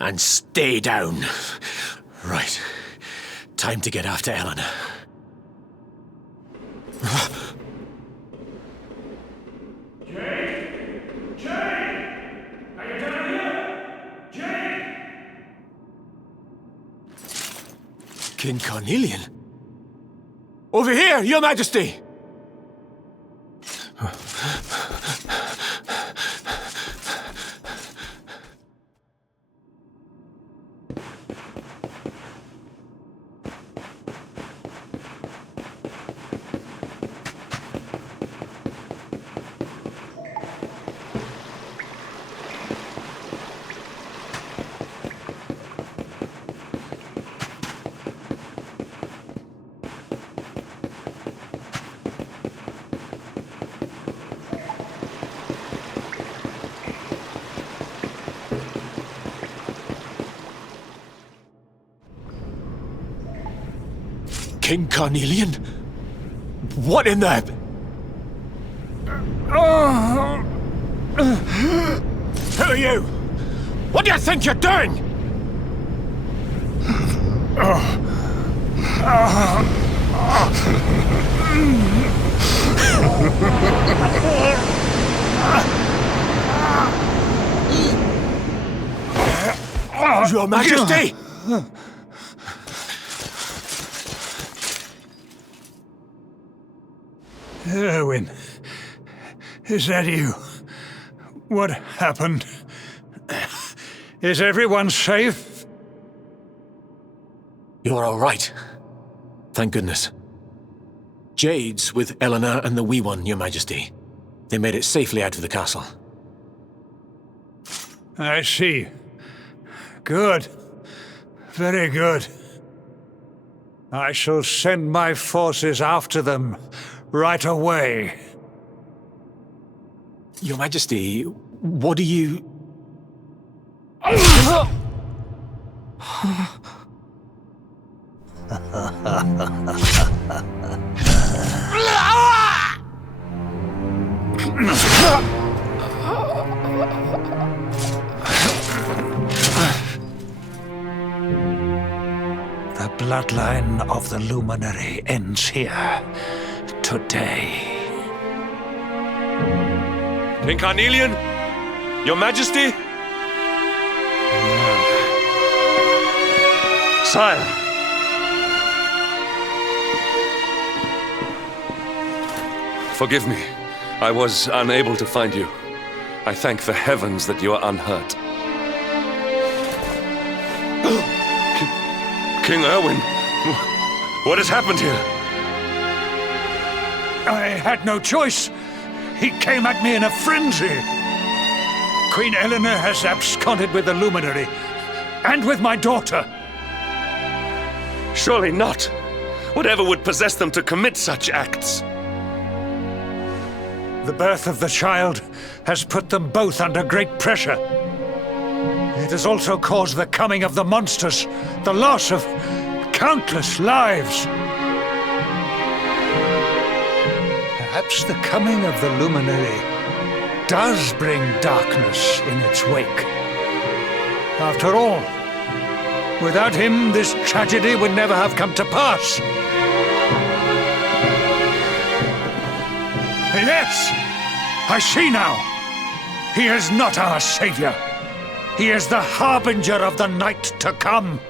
And stay down. Right. Time to get after Eleanor. King Carnelian? Over here, Your Majesty! King Carnelian? What in the... Who are you? What do you think you're doing? Your Majesty! Erwin, is that you? What happened? Is everyone safe? You're all right. Thank goodness. Jade's with Eleanor and the wee one, Your Majesty. They made it safely out of the castle. I see. Good. Very good. I shall send my forces after them right away. Your Majesty, what do you... The bloodline of the Luminary ends here today. King Carnelian? Your Majesty? Sire! Forgive me. I was unable to find you. I thank the heavens that you are unhurt. King Erwin, what has happened here? I had no choice. He came at me in a frenzy. Queen Eleanor has absconded with the Luminary, and with my daughter. Surely not. Whatever would possess them to commit such acts? The birth of the child has put them both under great pressure. It has also caused the coming of the monsters, the loss of countless lives. Perhaps the coming of the Luminary does bring darkness in its wake. After all, without him, this tragedy would never have come to pass. Yes! I see now! He is not our savior. He is the harbinger of the night to come.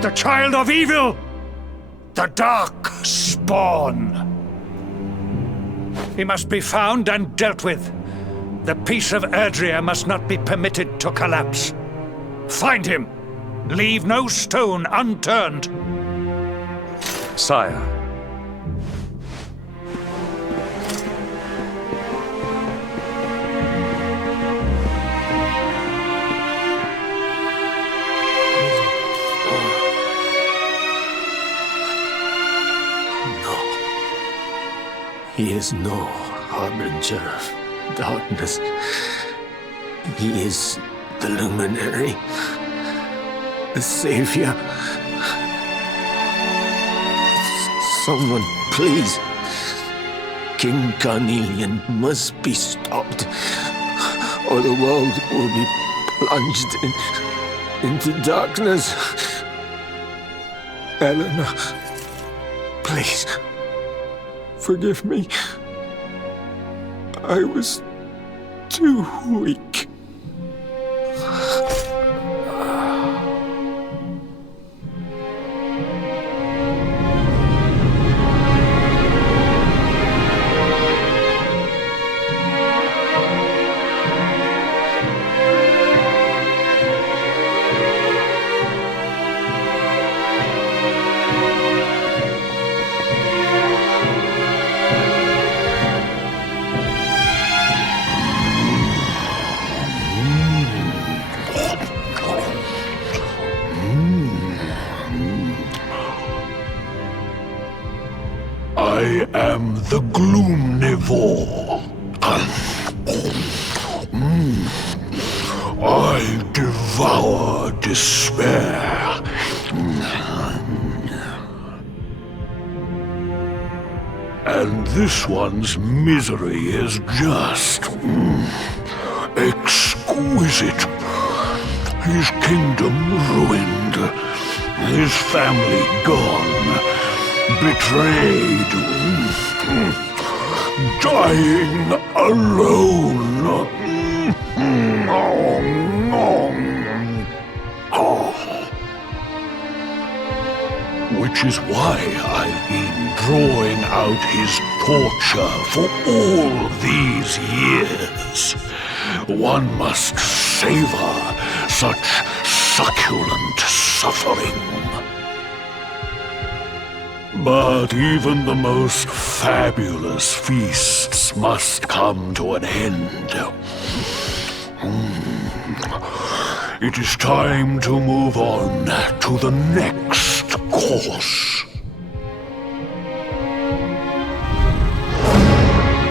The child of evil! The dark spawn! He must be found and dealt with. The peace of Erdrea must not be permitted to collapse. Find him! Leave no stone unturned. Sire. He is no harbinger of darkness. He is the Luminary, the Savior. Someone, please. King Carnelian must be stopped, or the world will be plunged into darkness. Eleanor, please. Forgive me. I was too weak. I am the Gloomnivore. I devour despair. And this one's misery is just exquisite. His kingdom ruined, his family gone, betrayed, dying alone. Which is why I've been drawing out his torture for all these years. One must savor such succulent suffering. But even the most fabulous feasts must come to an end. It is time to move on to the next course.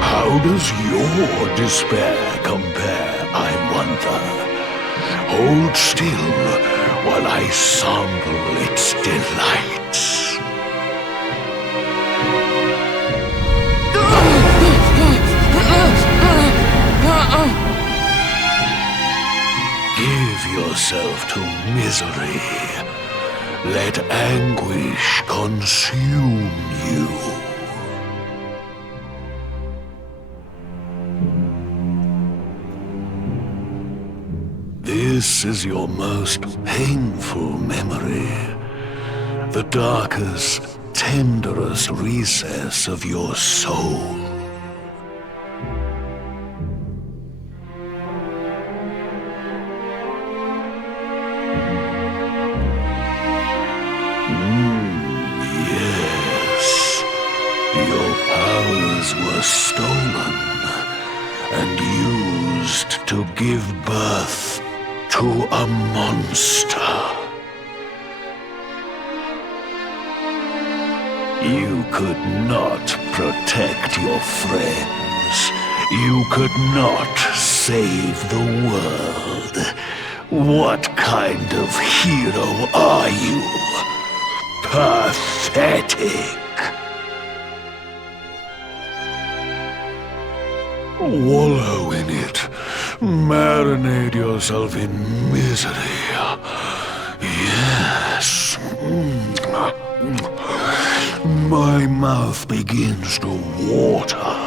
How does your despair compare, I wonder? Hold still while I sample its delights. Give yourself to misery. Let anguish consume you. This is your most painful memory. The darkest, tenderest recess of your soul. Yes, your powers were stolen and used to give birth to a monster. You could not protect your friends. You could not save the world. What kind of hero are you? Pathetic. Wallow in it. Marinate yourself in misery. Yes. My mouth begins to water.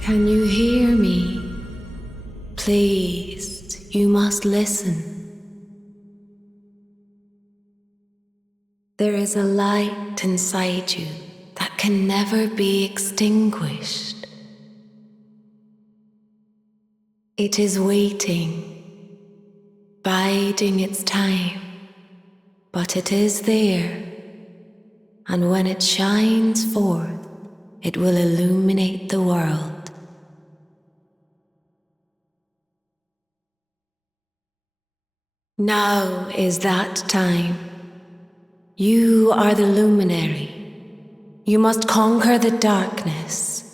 Can you hear me? Please, you must listen. There is a light inside you that can never be extinguished. It is waiting, biding its time, but it is there, and when it shines forth, it will illuminate the world. Now is that time. You are the luminary. You must conquer the darkness.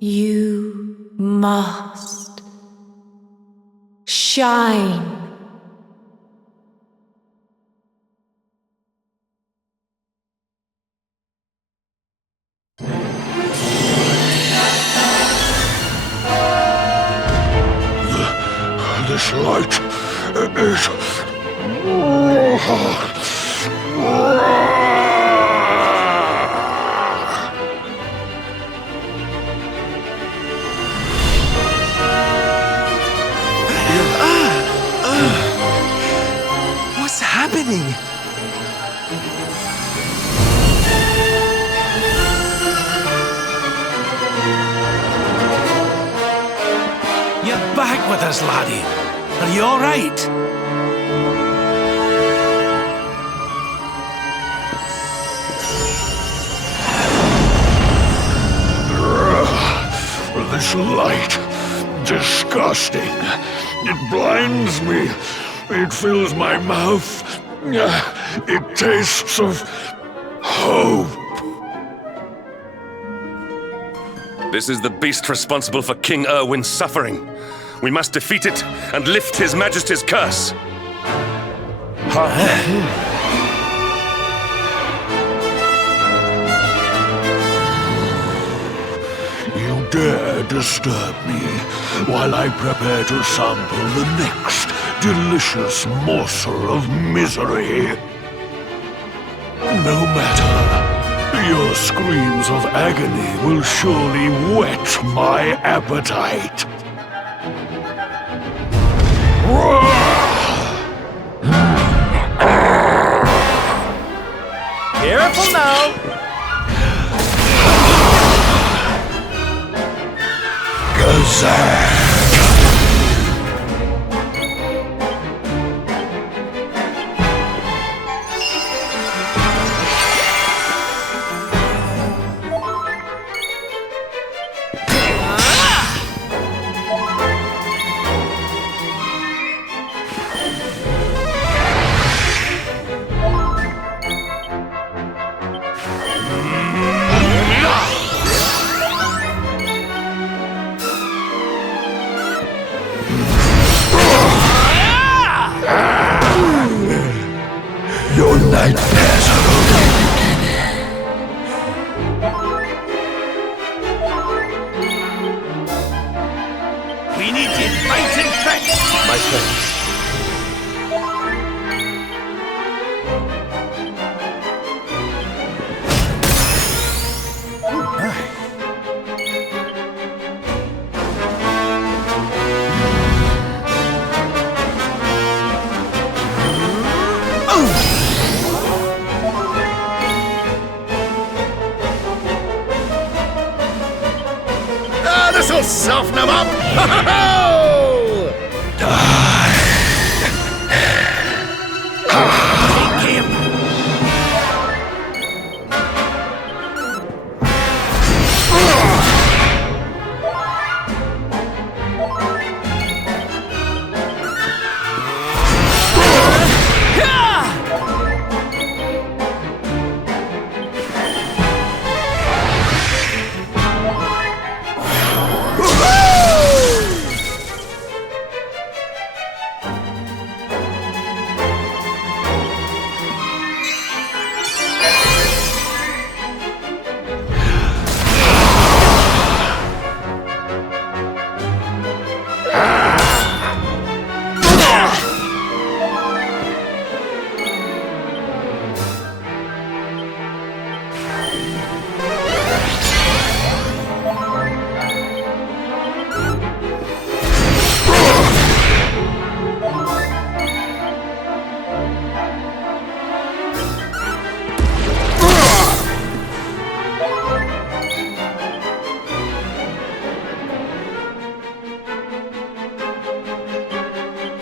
You must shine. This light is... What's happening? You're back with us, laddie. Are you all right? This light, disgusting. It blinds me. It fills my mouth. It tastes of hope. This is the beast responsible for King Erwin's suffering. We must defeat it and lift His Majesty's curse. You dare disturb me while I prepare to sample the next delicious morsel of misery. No matter, your screams of agony will surely whet my appetite. Careful now! Gazelle! Your nightmares are only beginning. We need to fight and fight! My friends. This'll soften them up! Take him!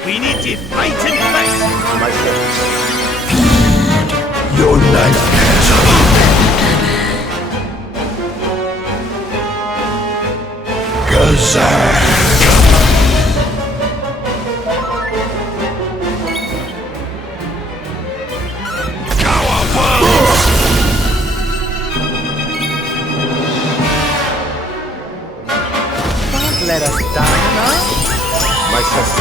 We need to fight and fight! My friends. Your nightmares are only beginning. Gazelle! Don't let us die now. My friends.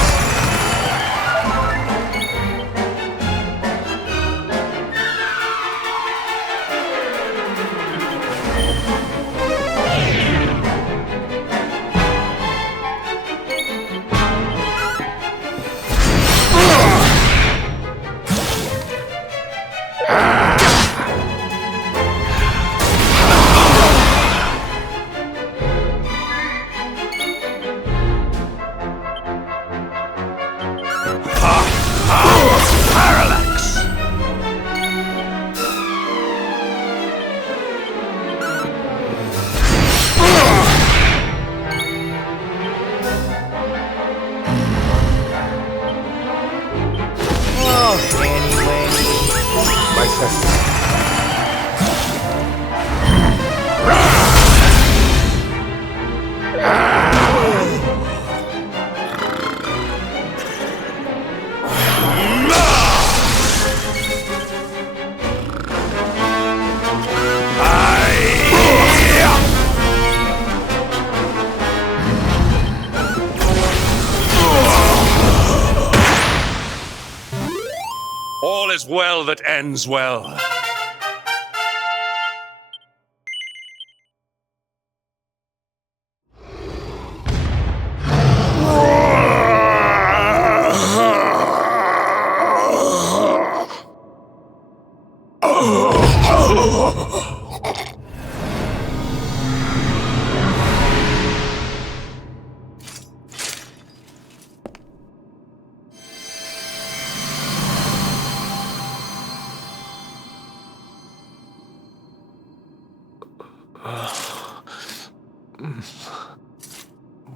well that ends well.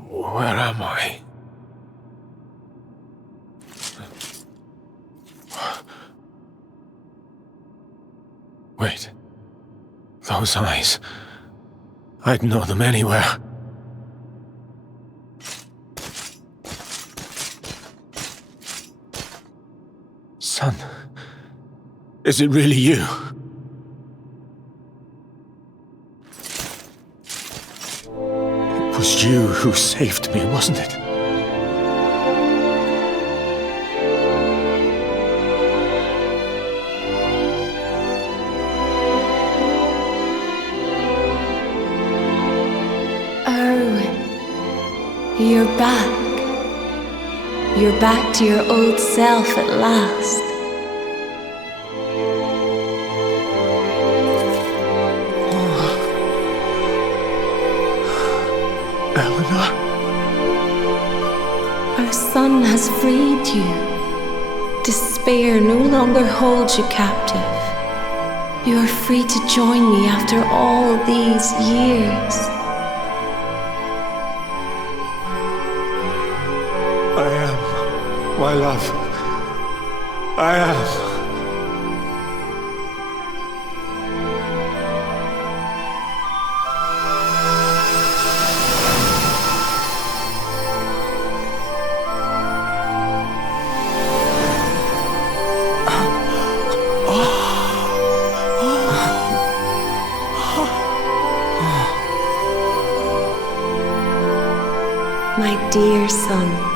Where am I? Wait. Those eyes. I'd know them anywhere. Son. Is it really you? It was you who saved me, wasn't it? You're back. You're back to your old self at last. Eleanor? Our son has freed you. Despair no longer holds you captive. You are free to join me after all these years. My love, I am. My dear son.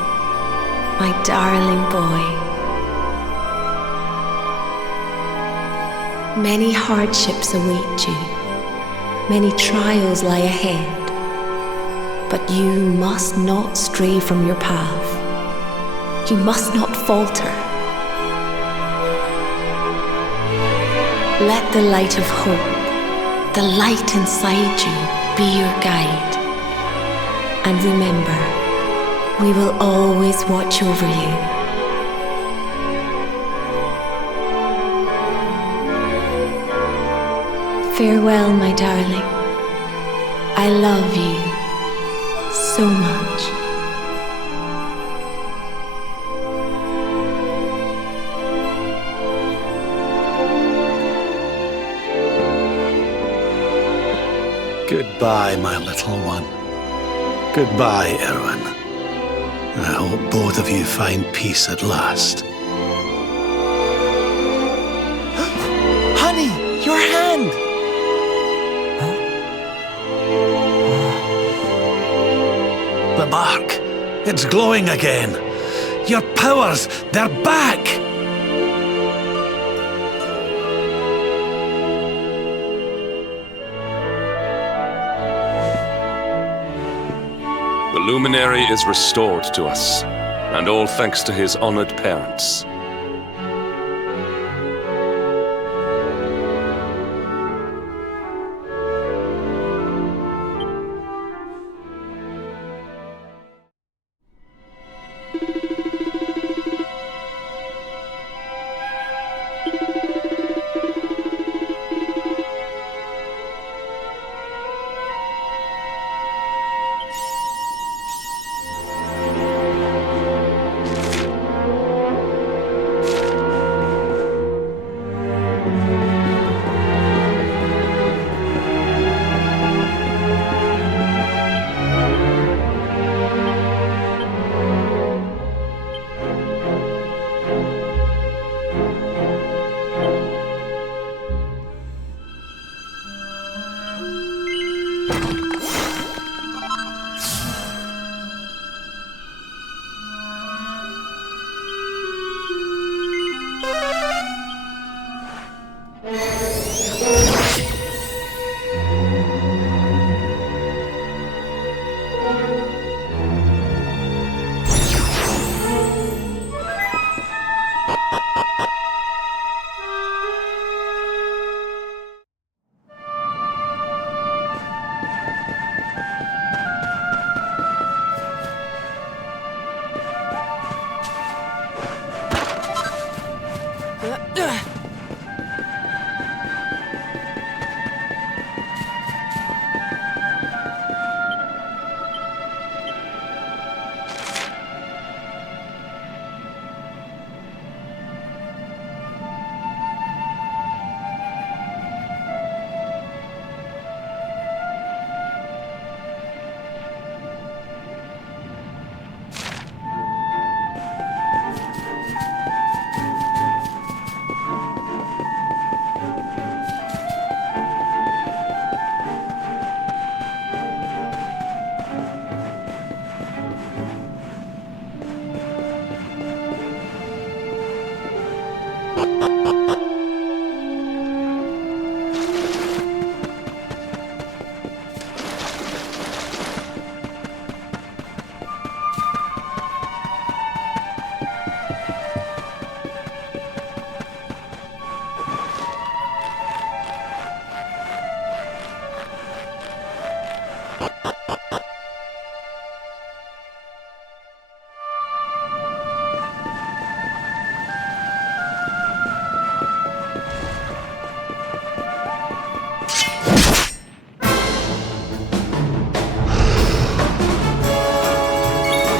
My darling boy. Many hardships await you. Many trials lie ahead. But you must not stray from your path. You must not falter. Let the light of hope, the light inside you, be your guide. And remember, we will always watch over you. Farewell, my darling. I love you so much. Goodbye, my little one. Goodbye, Erwin. I hope both of you find peace at last. Honey, your hand! The bark, it's glowing again. Your powers, they're back! The luminary is restored to us, and all thanks to his honored parents.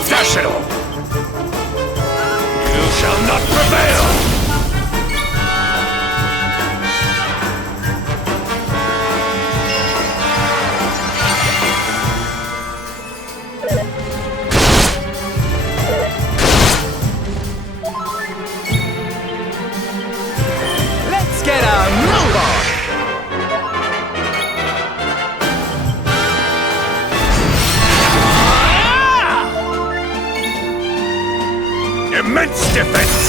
Dash it all! You shall not prevail! Let's get a move on! Immense defense!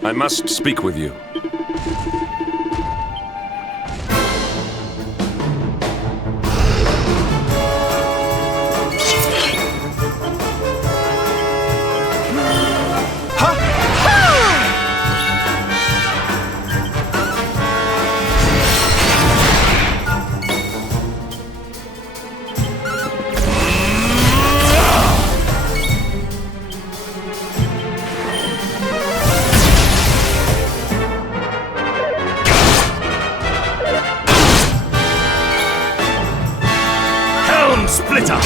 I must speak with you. Splitter!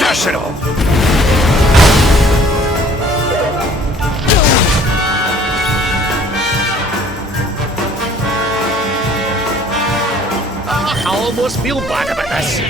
Dash it all! I almost feel bad about this.